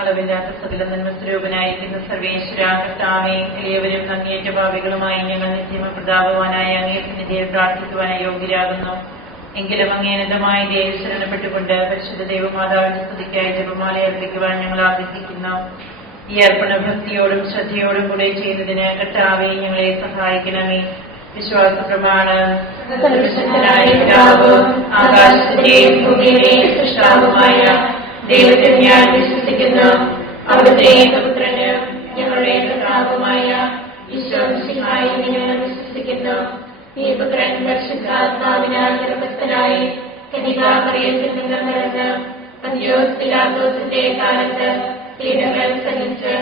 അളവില്ലാത്ത സകല നന്മസ്വരൂപനായിരിക്കുന്ന സർവേശ്വര കർത്താവേ, എളിയവരും നന്ദിയേറ്റ ഭാവികളുമായി ഞങ്ങൾ നിത്യമ പ്രതാപവാനായ അങ്ങേ സന്നിധിയിൽ പ്രാർത്ഥിക്കുവാനായി യോഗ്യരാകുന്നു. എങ്കിലും അങ്ങേനതമായ ദേവി ശരണപ്പെട്ടുകൊണ്ട് പരിശുദ്ധ ദൈവമാതാവിന്റെ സ്തുതിക്കായി ജപമാല അർപ്പിക്കുവാൻ ഞങ്ങൾ ആഗ്രഹിക്കുന്നു. ഈ അർപ്പണ ഭക്തിയോടും ശ്രദ്ധയോടും കൂടെ ചെയ്യുന്നതിന് കർത്താവേ ഞങ്ങളെ സഹായിക്കണമേ. വിശ്വാസ പ്രമാണം. ആകാശത്തിന്റെയും ഭൂമിയുടെയും സൃഷ്ടാവുമായ ദൈവത്തിൽ ഞാൻ വിശ്വസിക്കുന്നു. അവിടുത്തെ ഏകപുത്രന് ഞങ്ങളുടെ കർത്താവുമായ ഈശോമിശിഹായിൽ ഞങ്ങൾ വിശ്വസിക്കുന്നു. ഈ പുത്രൻ പരിശുദ്ധാത്മാവിനാൽ ഗർഭസ്ഥനായി കന്യകാമറിയത്തിൽ നിന്ന് പിറന്ന് പന്തിയോസ് പിലാത്തോസിന്റെ കാലത്ത് പീഡകൾ സഹിച്ച്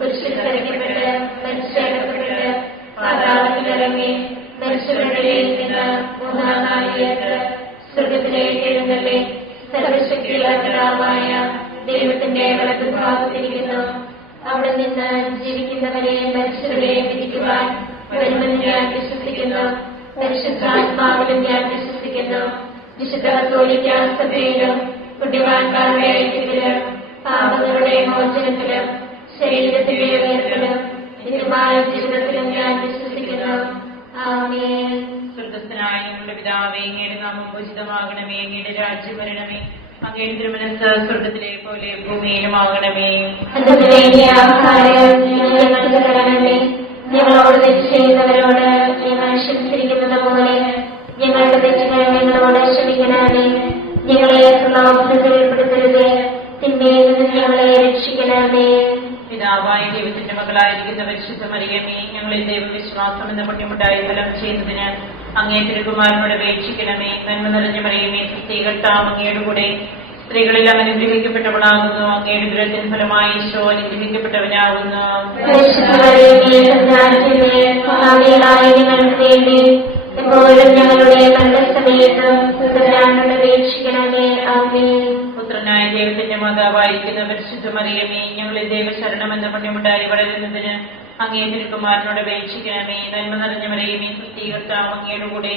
കുരിശിൽ തറയ്ക്കപ്പെട്ട് മരിച്ചടക്കപ്പെട്ട് പാതാളത്തിലിറങ്ങി മരിച്ചവരുടെ നിന്ന് മൂന്നാം നാളിലേക്ക് സ്വർഗത്തിലേക്ക് എഴുന്നള്ളി സർവശക്തിയുള്ള പിതാവായ ദൈവത്തിന്റെ വലതുഭാഗത്തിരിക്കുന്നു. അവിടെ നിന്ന് ജീവിക്കുന്നവരെയും മരിച്ചവരെയും വിധിക്കുവാൻ വരുമെന്ന് ഞാൻ വിശ്വസിക്കുന്നു. പരിശുദ്ധാത്മാവിലും ഞാൻ വിശ്വസിക്കുന്നു. വിശുദ്ധ കത്തോലിക്ക സഭയിലും പുണ്യവാന്മാരുടെ ഐക്യത്തിലും പാപങ്ങളുടെ മോചനത്തിലും ശരീരത്തിലെ ഉയർത്തലും നിത്യമായ ജീവിതത്തിലും ഞാൻ വിശ്വസിക്കുന്നു. ആമേൻ. സ്വർഗ്ഗസ്ഥനായ ഞങ്ങളുടെ പിതാവേ, അങ്ങയുടെ നാമം പൂജിതമാകണമേ. അങ്ങയുടെ രാജ്യം വരണമേ. അങ്ങയുടെ തിരുമനസ്സ് സ്വർഗ്ഗത്തിലെ പോലെ ഭൂമിയിലുമാകണമേ. ഞങ്ങളോട് തെറ്റ് ചെയ്യുന്നവരോട് ഞങ്ങൾ ക്ഷമിച്ചിരിക്കുന്നത് പോലെ ഞങ്ങളുടെ തെറ്റുകൾ ഞങ്ങളോട് ക്ഷമിക്കണമേ. ഞങ്ങളെ പ്രലോഭനത്തിൽ ഉൾപ്പെടുത്തരുതേ, തിന്മയിൽ നിന്ന് ഞങ്ങളെ രക്ഷിക്കണമേ. പിതാവായ ദൈവത്തിന്റെ മകളായിരിക്കുന്ന പരിശുദ്ധ മറിയമേ, ഞങ്ങളെ ദൈവവിശ്വാസം എന്ന പുണ്യമുണ്ടായി ഫലം ചെയ്യുന്നതിന് അങ്ങേ തിരുകുമാരനോട് അപേക്ഷിക്കണമേ. നന്മ നിറഞ്ഞ മറിയമേ, കർത്താവ് അങ്ങയുടെ കൂടെ സ്ത്രീകളെല്ലാം അനുഗ്രഹിക്കപ്പെട്ടവളാകുന്നു. അങ്ങയുടെ ദുരത്തിന് ഫലമായി ഈശോ അനുഗ്രഹിക്കപ്പെട്ടവനാകുന്നു. പുത്രനായ ദൈവത്തിന്റെ മാതാവായിരിക്കുന്ന പരിശുദ്ധ മറിയമേ, ഞങ്ങളെ ദൈവശരണം എന്ന പുണ്യമുണ്ടായി വളരുന്നതിന് അങ്ങേ തിരുകുമാരനോട് അപേക്ഷിക്കണമേ. നന്മ നിറഞ്ഞ മറിയമേ, കർത്താവ് അങ്ങയുടെ കൂടെ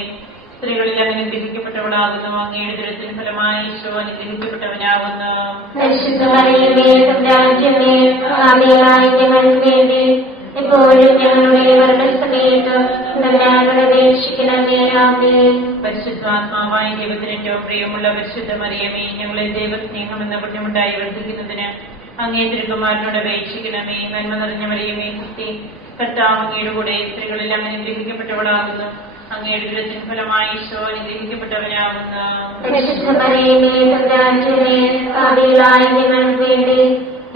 സ്ത്രീകളിൽ അനുഗ്രഹിക്കപ്പെട്ടവളാകുന്നു. അങ്ങയുടെ ദുരത്തിന് ഫലമായി ഈശോ അനുഗ്രഹിക്കപ്പെട്ടവനാകുന്നു. പരിശുദ്ധാത്മാവായ ദൈവത്തിന് ഏറ്റവും പ്രിയമുള്ള പരിശുദ്ധ മറിയമേ, ഞങ്ങളെ ദൈവസ്നേഹം എന്ന പുണ്യമുണ്ടായി വർദ്ധിക്കുന്നതിന് അങ്ങേ തിരുകുമാരനോട് അപേക്ഷിക്കണമേ. നന്മ നിറഞ്ഞ മറിയമേ, കർത്താവ് അങ്ങയുടെ കൂടെ സ്ത്രീകളിൽ അനുഗ്രഹിക്കപ്പെട്ടവളാകുന്നു. അങ്ങയുടെ ദുരത്തിന് ഫലമായി ഈശോ അനുഗ്രഹിക്കപ്പെട്ടവനാകുന്നു.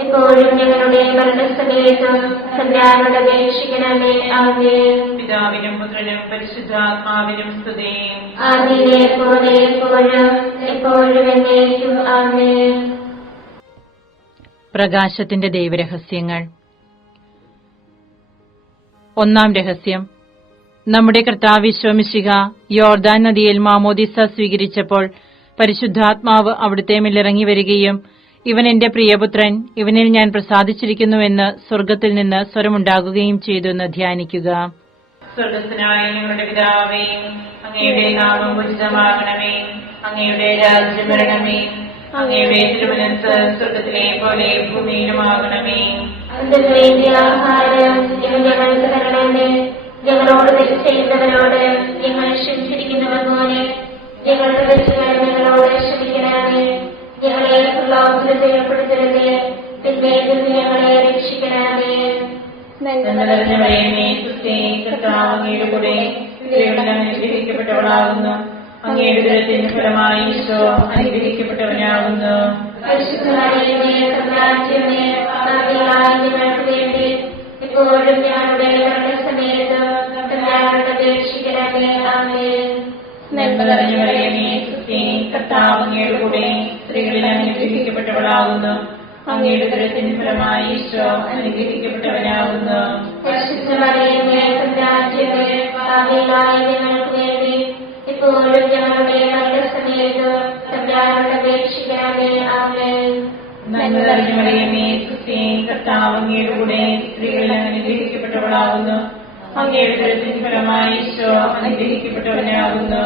എപ്പോഴും ഞങ്ങളുടെ മരണസമയത്തും തമ്പുരാനോട് അപേക്ഷിക്കണമേ. ആമേൻ. പിതാവിനും പുത്രനും പരിശുദ്ധാത്മാവിനും സ്തുതി. ആദിയിലെ പോലെ എപ്പോഴും എപ്പോഴും എന്നേക്കും. ആമേൻ. പ്രകാശത്തിന്റെ ദൈവരഹസ്യങ്ങൾ. ഒന്നാം രഹസ്യം. നമ്മുടെ കർത്താവ് ഈശോമിശിഹ യോർദാൻ നദിയിൽ മാമോദിസ സ്വീകരിച്ചപ്പോൾ പരിശുദ്ധാത്മാവ് അവിടുത്തെ മേലിറങ്ങി വരികയും ഇവൻ എന്റെ പ്രിയപുത്രൻ, ഇവനിൽ ഞാൻ പ്രസാദിച്ചിരിക്കുന്നുവെന്ന് സ്വർഗ്ഗത്തിൽ നിന്ന് സ്വരമുണ്ടാകുകയും ചെയ്തു എന്ന് ധ്യാനിക്കുക. സ്വർഗ്ഗസ്ഥനായ ഞങ്ങളുടെ പിതാവേ, അങ്ങയുടെ നാമം പൂജിതമാകണമേ. അങ്ങയുടെ രാജ്യം വരണമേ. അങ്ങയുടെ തിരുമനസ്സ് സ്വർഗ്ഗത്തിലെ പോലെ ഭൂമിയിലുമാകണമേ. ആഹാരം ഞങ്ങൾക്ക് തരണമേ. ഞങ്ങളോട് തെറ്റ് ചെയ്യുന്നവരോട് ഞങ്ങൾ ക്ഷമിച്ചിരിക്കുന്നത് പോലെ ഞങ്ങളുടെ തെറ്റുകൾ ഞങ്ങളോട് ക്ഷമിക്കണമേ. ഞങ്ങളെ പ്രലോഭനത്തിൽ ഉൾപ്പെടുത്തരുതേ, തിന്മയിൽ നിന്ന് ഞങ്ങളെ രക്ഷിക്കണമേ. കർത്താവ് അങ്ങയുടെ കൂടെ സ്ത്രീകളിൽ അനുഗ്രഹിക്കപ്പെട്ടവളാകുന്നു. അങ്ങയുടെ ദുരത്തിന് ഫലമായി ഈശോ അനുഗ്രഹിക്കപ്പെട്ടവനാകുന്നു. ഞങ്ങൾക്ക് വേണ്ടി എപ്പോഴും ഞങ്ങളുടെ മരണസമയത്ത് തമ്പുരാനോട് അപേക്ഷിക്കണമേ. ആമേൻ. നന്മ നിറഞ്ഞ മറിയമേ, കർത്താവ് അങ്ങയുടെ കൂടെ സ്ത്രീകളിൽ അനുഗ്രഹിക്കപ്പെട്ടവളാകുന്നു. അങ്ങയുടെ ദുരത്തിന് ഫലമായി ഈശോ അനുഗ്രഹിക്കപ്പെട്ടവനാകുന്നു. ഞങ്ങൾക്ക് വേണ്ടി എപ്പോഴും ഞങ്ങളുടെ മരണസമയത്ത് തമ്പുരാനോട് അപേക്ഷിക്കണമേ. ആമേൻ. നന്മ നിറഞ്ഞ മറിയമേ, കർത്താവ് അങ്ങയുടെ കൂടെ സ്ത്രീകളിൽ അനുഗ്രഹിക്കപ്പെട്ടവളാകുന്നു. അങ്ങയുടെ ദുരത്തിന് ഫലമായി ഈശോ അനുഗ്രഹിക്കപ്പെട്ടവനാകുന്നു.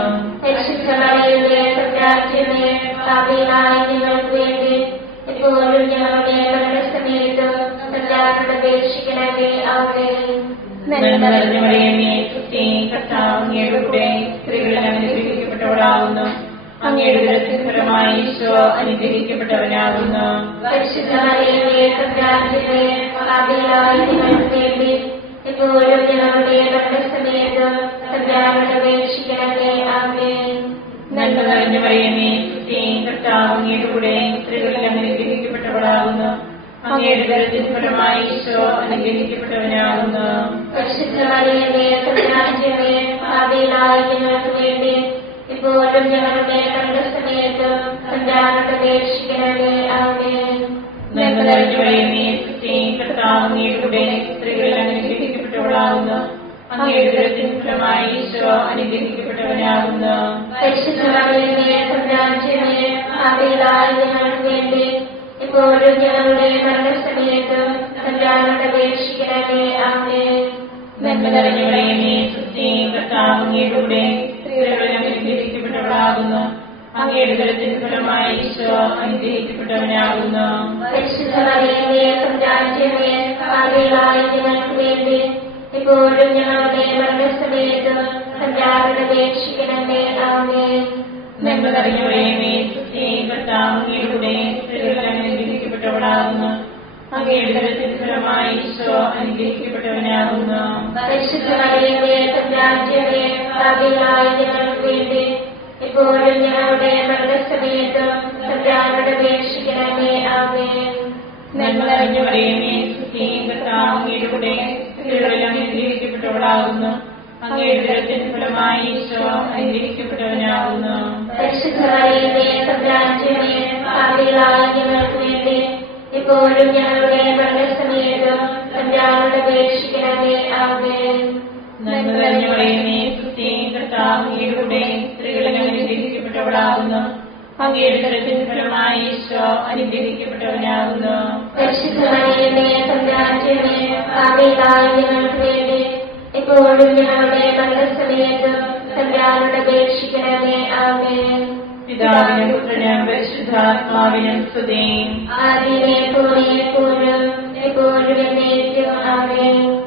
ഞങ്ങൾക്ക് വേണ്ടി എപ്പോഴും ഞങ്ങളുടെ മരണസമയത്ത് അപേക്ഷിക്കണമേ. ആമേൻ. നന്മ നിറഞ്ഞ മറിയമേ, സ്തുതി. കർത്താവ് അങ്ങയുടെ കൂടെ സ്ത്രീകളിൽ അനുഗ്രഹിക്കപ്പെട്ടവളാകുന്നു. അങ്ങയുടെ ഉദരത്തിൻ ഫലമായി ഈശോ അനുഗ്രഹിക്കപ്പെട്ടവനാകുന്നു. പരിശുദ്ധ മറിയമേ, തമ്പുരാന്റമ്മേ, പാപികളായ ഞങ്ങൾക്ക് വേണ്ടി ഇപ്പോഴും ഞങ്ങളുടെ മരണസമയത്തും തമ്പുരാനോട് അപേക്ഷിക്കണമേ. ആമേൻ. നന്മ നിറഞ്ഞ മറിയമേ, സ്തുതി. കർത്താവ് അങ്ങയുടെ കൂടെ സ്ത്രീകളിൽ അനുഗ്രഹിക്കപ്പെട്ടവളാകുന്നു. അങ്ങയുടെ ഉദരത്തിൻ ഫലമായി ഈശോ അനുഗ്രഹിക്കപ്പെട്ടവനാകുന്നു. പരിശുദ്ധ മറിയമേ, തമ്പുരാന്റമ്മേ, പാപികളായ ഞങ്ങൾക്ക് വേണ്ടി ഇപ്പോഴും ഞങ്ങളുടെ മരണസമയത്തും തമ്പുരാനോട് അപേക്ഷിക്കണമേ. ആമേൻ. നന്മ നിറഞ്ഞ മറിയമേ, സ്തുതി. കർത്താവ് അങ്ങയുടെ കൂടെ സ്ത്രീകളിൽ അനുഗ്രഹിക്കപ്പെട്ടവളാകുന്നു. അങ്ങയുടെ ഉദരത്തിൻ ഫലമായി ഈശോ അനുഗ്രഹിക്കപ്പെട്ടവനാകുന്നു. പരിശുദ്ധ മറിയമേ, തമ്പുരാന്റമ്മേ, പാപികളായ ഞങ്ങൾക്ക് വേണ്ടി ഇപ്പോഴും ഞങ്ങളുടെ മരണസമയത്തും തമ്പുരാനോട് അപേക്ഷിക്കണമേ. ആമേൻ. നന്മ നിറഞ്ഞ മറിയമേ, സ്തുതി. കർത്താവ് അങ്ങയുടെ കൂടെ സ്ത്രീകളിൽ അനുഗ്രഹിക്കപ്പെട്ടവളാകുന്നു. അങ്ങയുടെ ഉദരത്തിൻ ഫലമായി ഈശോ അനുഗ്രഹിക്കപ്പെട്ടവനാകുന്നു. പരിശുദ്ധ മറിയമേ, തമ്പുരാന്റമ്മേ, പാപികളായ ഞങ്ങൾക്ക് വേണ്ടി ഇപ്പോഴും ഞങ്ങളുടെ മരണസമയത്തും തമ്പുരാനോട് അപേക്ഷിക്കണമേ. ആമേൻ. നന്മ നിറഞ്ഞ മറിയമേ, സ്തുതി. കർത്താവ് അങ്ങയുടെ കൂടെ സ്ത്രീകളിൽ അനുഗ്രഹിക്കപ്പെട്ടവളാകുന്നു. അങ്ങയുടെ ഉദരത്തിൻ ഫലമായി ഈശോ അനുഗ്രഹിക്കപ്പെട്ടവനാകുന്നു. പരിശുദ്ധ മറിയമേ, തമ്പുരാന്റമ്മേ, പാപികളായ ഞങ്ങൾക്ക് വേണ്ടി ഇപ്പോഴും ഞങ്ങളുടെ മരണസമയത്തും തമ്പുരാനോട് അപേക്ഷിക്കണമേ. ആമേൻ. നന്മ നിറഞ്ഞ മറിയമേ, സ്തുതി. കർത്താവ് അങ്ങയുടെ കൂടെ സ്ത്രീകളിൽ അനുഗ്രഹിക്കപ്പെട്ടവളാകുന്നു. അങ്ങയുടെ ഉദരത്തിൻ ഫലമായി ഈശോ അനുഗ്രഹിക്കപ്പെട്ടവനാകുന്നു. പരിശുദ്ധ മറിയമേ, തമ്പുരാന്റമ്മേ, പാപികളായ ഞങ്ങൾക്ക് വേണ്ടി ഇപ്പോഴും ഞങ്ങളുടെ മരണസമയത്തും തമ്പുരാനോട് അപേക്ഷിക്കണമേ. ആമേൻ. നന്മ നിറഞ്ഞ മറിയമേ, സ്തുതി. കർത്താവ് അങ്ങയുടെ കൂടെ സ്ത്രീകളിൽ അനുഗ്രഹിക്കപ്പെട്ടവളാകുന്നു. അങ്ങയുടെ ഉദരത്തിൻ ഫലമായി ഈശോ അനുഗ്രഹിക്കപ്പെട്ടവനാകുന്നു. പരിശുദ്ധ മറിയമേ, തമ്പുരാന്റമ്മേ, പാപികളായ ഞങ്ങൾക്ക് വേണ്ടി ഇപ്പോഴും ഞങ്ങളുടെ മരണസമയത്തും തമ്പുരാനോട് അപേക്ഷിക്കണമേ. ആമേൻ. പിതാവിനും പുത്രനും പരിശുദ്ധാത്മാവിനും സ്തുതി. ആദിയിലെ പോലെ എപ്പോഴും എപ്പോഴും എന്നേക്കും. ആമേൻ.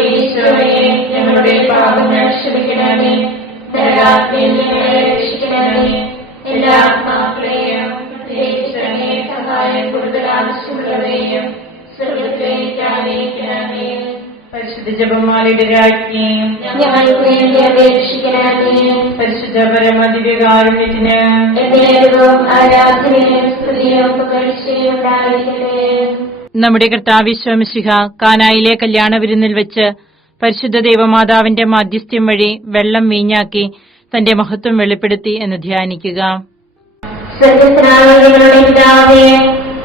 ഈശോയെ, ഞങ്ങളുടെ പാപങ്ങൾ ക്ഷമിക്കണമേ. നരകാഗ്നിയിൽ ഞങ്ങളെ രക്ഷിക്കണമേ. എല്ലാ ആത്മാക്കളെയും പ്രത്യേകിച്ച് അങ്ങേ സഹായം കൂടുതൽ ആവശ്യമുള്ളവരെയും സ്വർഗ്ഗത്തിലേക്ക് ആനയിക്കണമേ. പരിശുദ്ധ ജപമാലയുടെ രാജ്ഞിയും ഞങ്ങൾക്ക് വേണ്ടി അപേക്ഷിക്കണമേ. പരിശുദ്ധ പരമദിവ്യകാരുണ്യത്തിന് എന്നേരവും ആരാധനയും സ്തുതിയും പുകഴ്ചയും ഉണ്ടായിരിക്കട്ടെ. നമ്മുടെ കർത്താവ് മിശിഹ കാനായിലെ കല്യാണ വിരുന്നിൽ വെച്ച് പരിശുദ്ധ ദൈവമാതാവിന്റെ മാധ്യസ്ഥ്യം വഴി വെള്ളം വീഞ്ഞാക്കി തന്റെ മഹത്വം വെളിപ്പെടുത്തി എന്ന് ധ്യാനിക്കുക. സ്വർഗ്ഗസ്ഥനായ ഞങ്ങളുടെ പിതാവേ,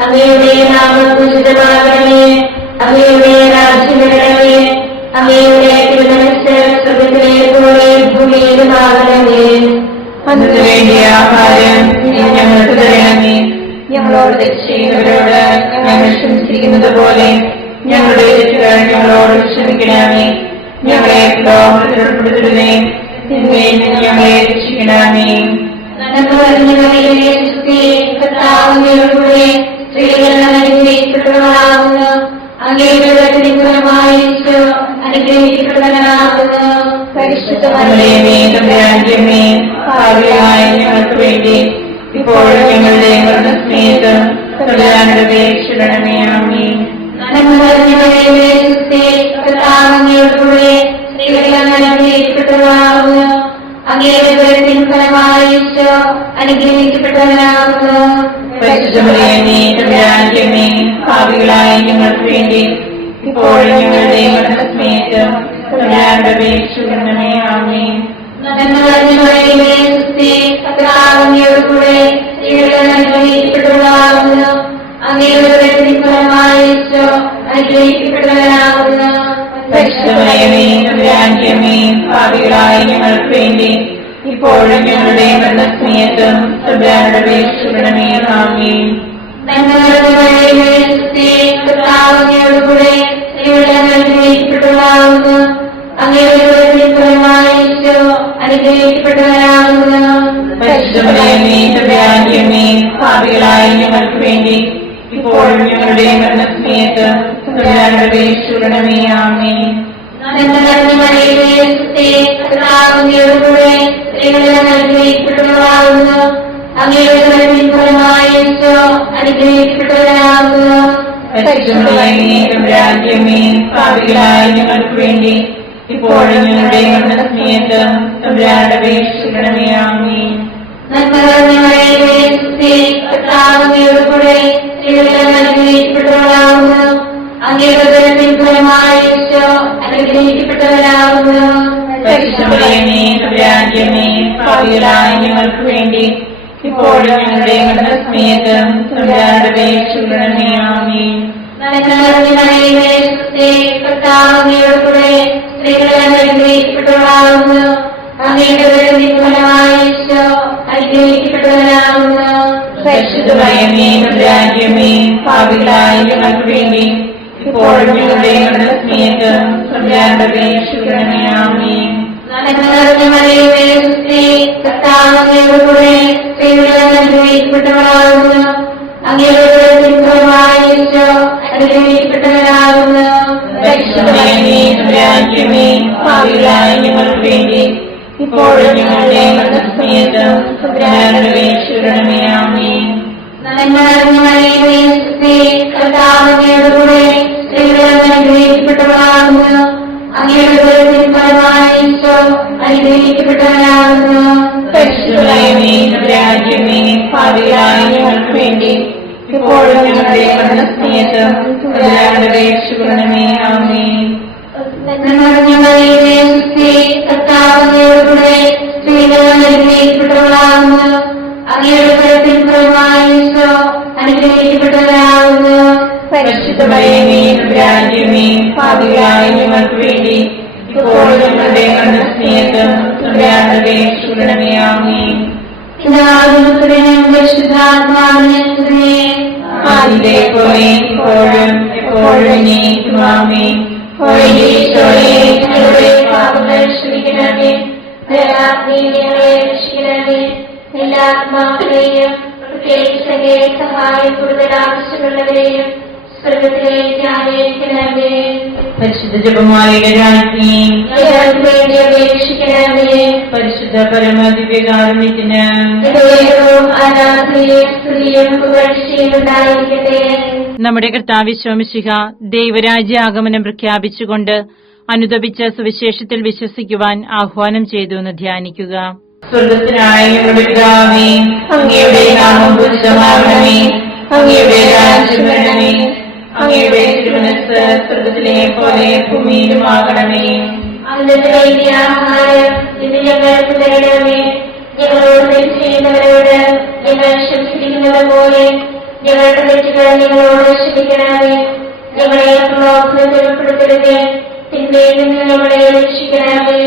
അങ്ങയുടെ നാമം പൂജിതമാകണമേ. അങ്ങയുടെ രാജ്യം വരണമേ. അങ്ങയുടെ തിരുമനസ്സ് സ്വർഗ്ഗത്തിലെ പോലെ ഭൂമിയിലുമാകണമേ. അതിനു വേണ്ടിയ ആഹാരം ഞങ്ങൾക്ക് തരണമേ. ഞങ്ങളോട് തെറ്റ് ചെയ്യുന്നവരോട് ഞങ്ങൾ ക്ഷമിച്ചിരിക്കുന്നത് പോലെ ഞങ്ങളുടെ തെറ്റുകൾ ഞങ്ങളോട് ക്ഷമിക്കണമേ. ഞങ്ങളെ പ്രലോഭനത്തിൽ ഉൾപ്പെടുത്തരുതേ. തിന്മയിൽ നിന്ന് ഞങ്ങളെ രക്ഷിക്കണമേ. നന്മ നിറഞ്ഞ മറിയമേ, സ്തുതി. കർത്താവ് അങ്ങയുടെ കൂടെ സ്ത്രീകൾ അനുഗ്രഹിക്കപ്പെട്ടവളാകുന്നു. അങ്ങയുടെ ഉദരത്തിൻ ഫലമായി ഈശോ അനുഗ്രഹിക്കപ്പെട്ടവനാകുന്നു. പരിശുദ്ധ മറിയമേ, തമ്പുരാന്റമ്മേ, പാപികളായ ഞങ്ങൾക്ക് വേണ്ടി ഇപ്പോഴും ഞങ്ങളുടെ മരണസമയത്ത് തമ്പുരാനോട് അപേക്ഷിക്കണമേ. ആമേൻ. നന്മ നിറഞ്ഞ മറിയമേ, സ്തുതി. കർത്താവ് അങ്ങയുടെ കൂടെ സ്ത്രീകൾ അനുഗ്രഹിക്കപ്പെട്ടവളാകുന്നു. അങ്ങയുടെ ഉദരത്തിൻ ഫലമായി ഈശോ അനുഗ്രഹിക്കപ്പെട്ടവനാകുന്നു. പരിശുദ്ധ മറിയമേ, തമ്പുരാന്റമ്മേ, പാപികളായ ഞങ്ങൾക്ക് വേണ്ടി ഇപ്പോഴും ഞങ്ങളുടെ മരണസമയത്ത് തമ്പുരാനോട് അപേക്ഷിക്കണമേ. ആമേൻ. നന്മ നിറഞ്ഞ മറിയമേ, സ്തുതി. കർത്താവ് അങ്ങയുടെ കൂടെ സ്ത്രീകൾ അനുഗ്രഹിക്കപ്പെട്ടവളാകുന്നു. അങ്ങയുടെ ഉദരത്തിൻ ഫലമായി ഈശോ അനുഗ്രഹിക്കപ്പെട്ടവനാകുന്നു. പരിശുദ്ധ മറിയമേ, തമ്പുരാന്റമ്മേ, പാപികളായ ഞങ്ങൾക്ക് വേണ്ടി ഇപ്പോഴും ഞങ്ങളുടെ മരണസമയത്ത് തമ്പുരാനോട് അപേക്ഷിക്കണമേ. ആമേൻ. നന്മ നിറഞ്ഞ മറിയമേ, സ്തുതി. കർത്താവ് അങ്ങയുടെ കൂടെ സ്ത്രീകൾ അനുഗ്രഹിക്കപ്പെട്ടവളാകുന്നു. അങ്ങയുടെ ഉദരത്തിൻ ഫലമായി ഈശോ അനുഗ്രഹിക്കപ്പെട്ടവനാകുന്നു. പരിശുദ്ധ മറിയമേ, തമ്പുരാന്റമ്മേ, പാപികളായ ഞങ്ങൾക്ക് വേണ്ടി ഇപ്പോഴും ഞങ്ങളുടെ മരണസമയത്ത് തമ്പുരാനോട് അപേക്ഷിക്കണമേ. ആമേൻ. നന്മ നിറഞ്ഞ മറിയമേ, സുസ്ഥി, കർത്താവ് അങ്ങയോടുകൂടെ സ്ത്രീകളിൽ അങ്ങ് അനുഗ്രഹിക്കപ്പെട്ടവളാകുന്നു. അങ്ങയുടെ ഉദരത്തിൻ ഫലമായി ഈശോ അനുഗ്രഹിക്കപ്പെട്ടവനാകുന്നു. പരിശുദ്ധമറിയമേ, തമ്പുരാന്റെ അമ്മേ, പാപികളായ ഞങ്ങൾക്ക് വേണ്ടി ഇപ്പോഴും ഞങ്ങളുടെ മരണസമയത്തും തമ്പുരാനോട് അപേക്ഷിക്കണമേ. ആമേൻ. നന്മ നിറഞ്ഞ മറിയമേ, സുസ്ഥി, കർത്താവ് അങ്ങയോടുകൂടെ സ്ത്രീകളിൽ അങ്ങ് അനുഗ്രഹിക്കപ്പെട്ടവളാകുന്നു. അങ്ങയുടെ ഉദരത്തിൻ ഫലമായി ഈശോ അനുഗ്രഹിക്കപ്പെട്ടവനാകുന്നു. പരിശുദ്ധമറിയമേ, തമ്പുരാന്റെ അമ്മേ, പാപികളായ ഞങ്ങൾക്ക് വേണ്ടി ഇപ്പോഴും ഞങ്ങളുടെ മരണസമയത്തും തമ്പുരാനോട് അപേക്ഷിക്കണമേ. ആമേൻ. നന്മ നിറഞ്ഞ മറിയമേ, സുസ്ഥി, കർത്താവ് അങ്ങയോടുകൂടെ സ്ത്രീകളിൽ അങ്ങ് അനുഗ്രഹിക്കപ്പെട്ടവളാകുന്നു. അങ്ങയുടെ ഉദരത്തിൻ ഫലമായി ഈശോ അനുഗ്രഹിക്കപ്പെട്ടവനാകുന്നു. പരിശുദ്ധമറിയമേ, തമ്പുരാന്റെ അമ്മേ, പാപികളായ ഞങ്ങൾക്ക് വേണ്ടി ഇപ്പോഴും ഞങ്ങളുടെ മരണസമയത്തും തമ്പുരാനോട് അപേക്ഷിക്കണമേ. ആമേൻ. നന്മ നിറഞ്ഞ മറിയമേ, സുസ്ഥി, കർത്താവ് അങ്ങയോടുകൂടെ സ്ത്രീകളിൽ അങ്ങ് അനുഗ്രഹിക്കപ്പെട്ടവളാകുന്നു. അങ്ങയുടെ ഉദരത്തിൻ ഫലമായി ഈശോ അനുഗ്രഹിക്കപ്പെട്ടവനാകുന്നു. പരിശുദ്ധമറിയമേ, തമ്പുരാന്റെ അമ്മേ, പാപികളായ ഞങ്ങൾക്ക് വേണ്ടി ഇപ്പോഴും ഞങ്ങളുടെ മരണസമയത്തും തമ്പുരാനോട് അപേക്ഷിക്കണമേ. ആമേൻ. നന്മ നിറഞ്ഞ മറിയമേ, സുസ്ഥി, കർത്താവ് അങ്ങയോടുകൂടെ സ്ത്രീകളിൽ അങ്ങ് അനുഗ്രഹിക്കപ്പെട്ടവളാകുന്നു. അങ്ങയുടെ ഉദരത്തിൻ ഫലമായി ഈശോ അനുഗ്രഹിക്കപ്പെട്ടവനാകുന്നു. പരിശുദ്ധമറിയമേ, തമ്പുരാന്റെ അമ്മേ, പാപികളായ ഞങ്ങൾക്ക് വേണ്ടി ഇപ്പോഴും ഞങ്ങളുടെ മരണസമയത്തും തമ്പുരാനോട് അപേക്ഷിക്കണമേ. ആമേൻ. നന്മ നിറഞ്ഞ മറിയമേ, സുസ്ഥി, കർത്താവ് അങ്ങയോടുകൂടെ സ്ത്രീകളിൽ അങ്ങ് അനുഗ്രഹിക്കപ്പെട്ടവളാകുന്നു. അങ്ങയുടെ ഉദരത്തിൻ ഫലമായി ഈശോ അനുഗ്രഹിക്കപ്പെട്ടവനാകുന്നു. പരിശുദ്ധമറിയമേ, തമ്പുരാന്റെ അമ്മേ, പാപികളായ ഞങ്ങൾക്ക് വേണ്ടി ഇപ്പോഴും ഞങ്ങളുടെ മരണസമയത്തും തമ്പുരാനോട് അപേക്ഷിക്കണമേ. ആമേൻ. പിതാവിനും പുത്രനും പരിശുദ്ധാത്മാവിനും സ്തുതി. ആദിയിലെ പോലെ ഇപ്പോഴും എപ്പോഴും എന്നേക്കും. ആമേൻ. ഓ ഈശോയെ, ഞങ്ങളുടെ പാപങ്ങൾ ക്ഷമിക്കണമേ. ദയാബ്ധിയിൽ ഞങ്ങളെ രക്ഷിക്കണമേ. എല്ലാ ആത്മാക്കളെയും പ്രത്യേകിച്ച് അങ്ങേ സഹായം കൂടുതൽ ആവശ്യമുള്ളവരെയും സ്വർഗത്തിലേക്ക് ആനയിക്കണമേ. പരിശുദ്ധ ജപമാലയുടെ രാജ്ഞി, ഞങ്ങൾക്ക് വേണ്ടി അപേക്ഷിക്കണമേ. പരിശുദ്ധ പരമദിവ്യകാരുണ്യത്തിന് ദൈവവും ആരാധനയും സ്തുതിയും പുകഴ്ചയും ഉണ്ടായിരിക്കട്ടെ. നമ്മുടെ കർത്താവ് ശോമിശിഹ ദൈവരാജ്യ ആഗമനം പ്രഖ്യാപിച്ചുകൊണ്ട് അനുദപിച്ച സുവിശേഷത്തിൽ വിശ്വസിക്കുവാൻ ആഹ്വാനം ചെയ്തു എന്ന് ധ്യാനിക്കുക. സ്വർഗത്തിനായ ഞങ്ങളുടെ പിതാവേ, അങ്ങയുടെ നാമം പൂജിതമാകണമേ. അങ്ങയുടെ രാജ്യം വരണമേ. അങ്ങയുടെ തിരുമനസ്സ് സ്വർഗത്തിലെ പോലെ ഭൂമിയിലുമാകണമേ. അന്നത്തെ വേണ്ടിയ ആഹാരം ഇന്ന് ഞങ്ങൾക്ക് തരണമേ. ഞങ്ങളോട് തെറ്റ് ചെയ്യുന്നവരോട് ഞങ്ങൾ ക്ഷമിച്ചിരിക്കുന്നത് പോലെ ഞങ്ങളുടെ തെറ്റുകൾ ഞങ്ങളോട് ക്ഷമിക്കണമേ. ഞങ്ങളെ പ്രലോഭനത്തിൽ ഉൾപ്പെടുത്തരുതേ, തിന്മയിൽ നിന്ന് ഞങ്ങളെ രക്ഷിക്കണമേ.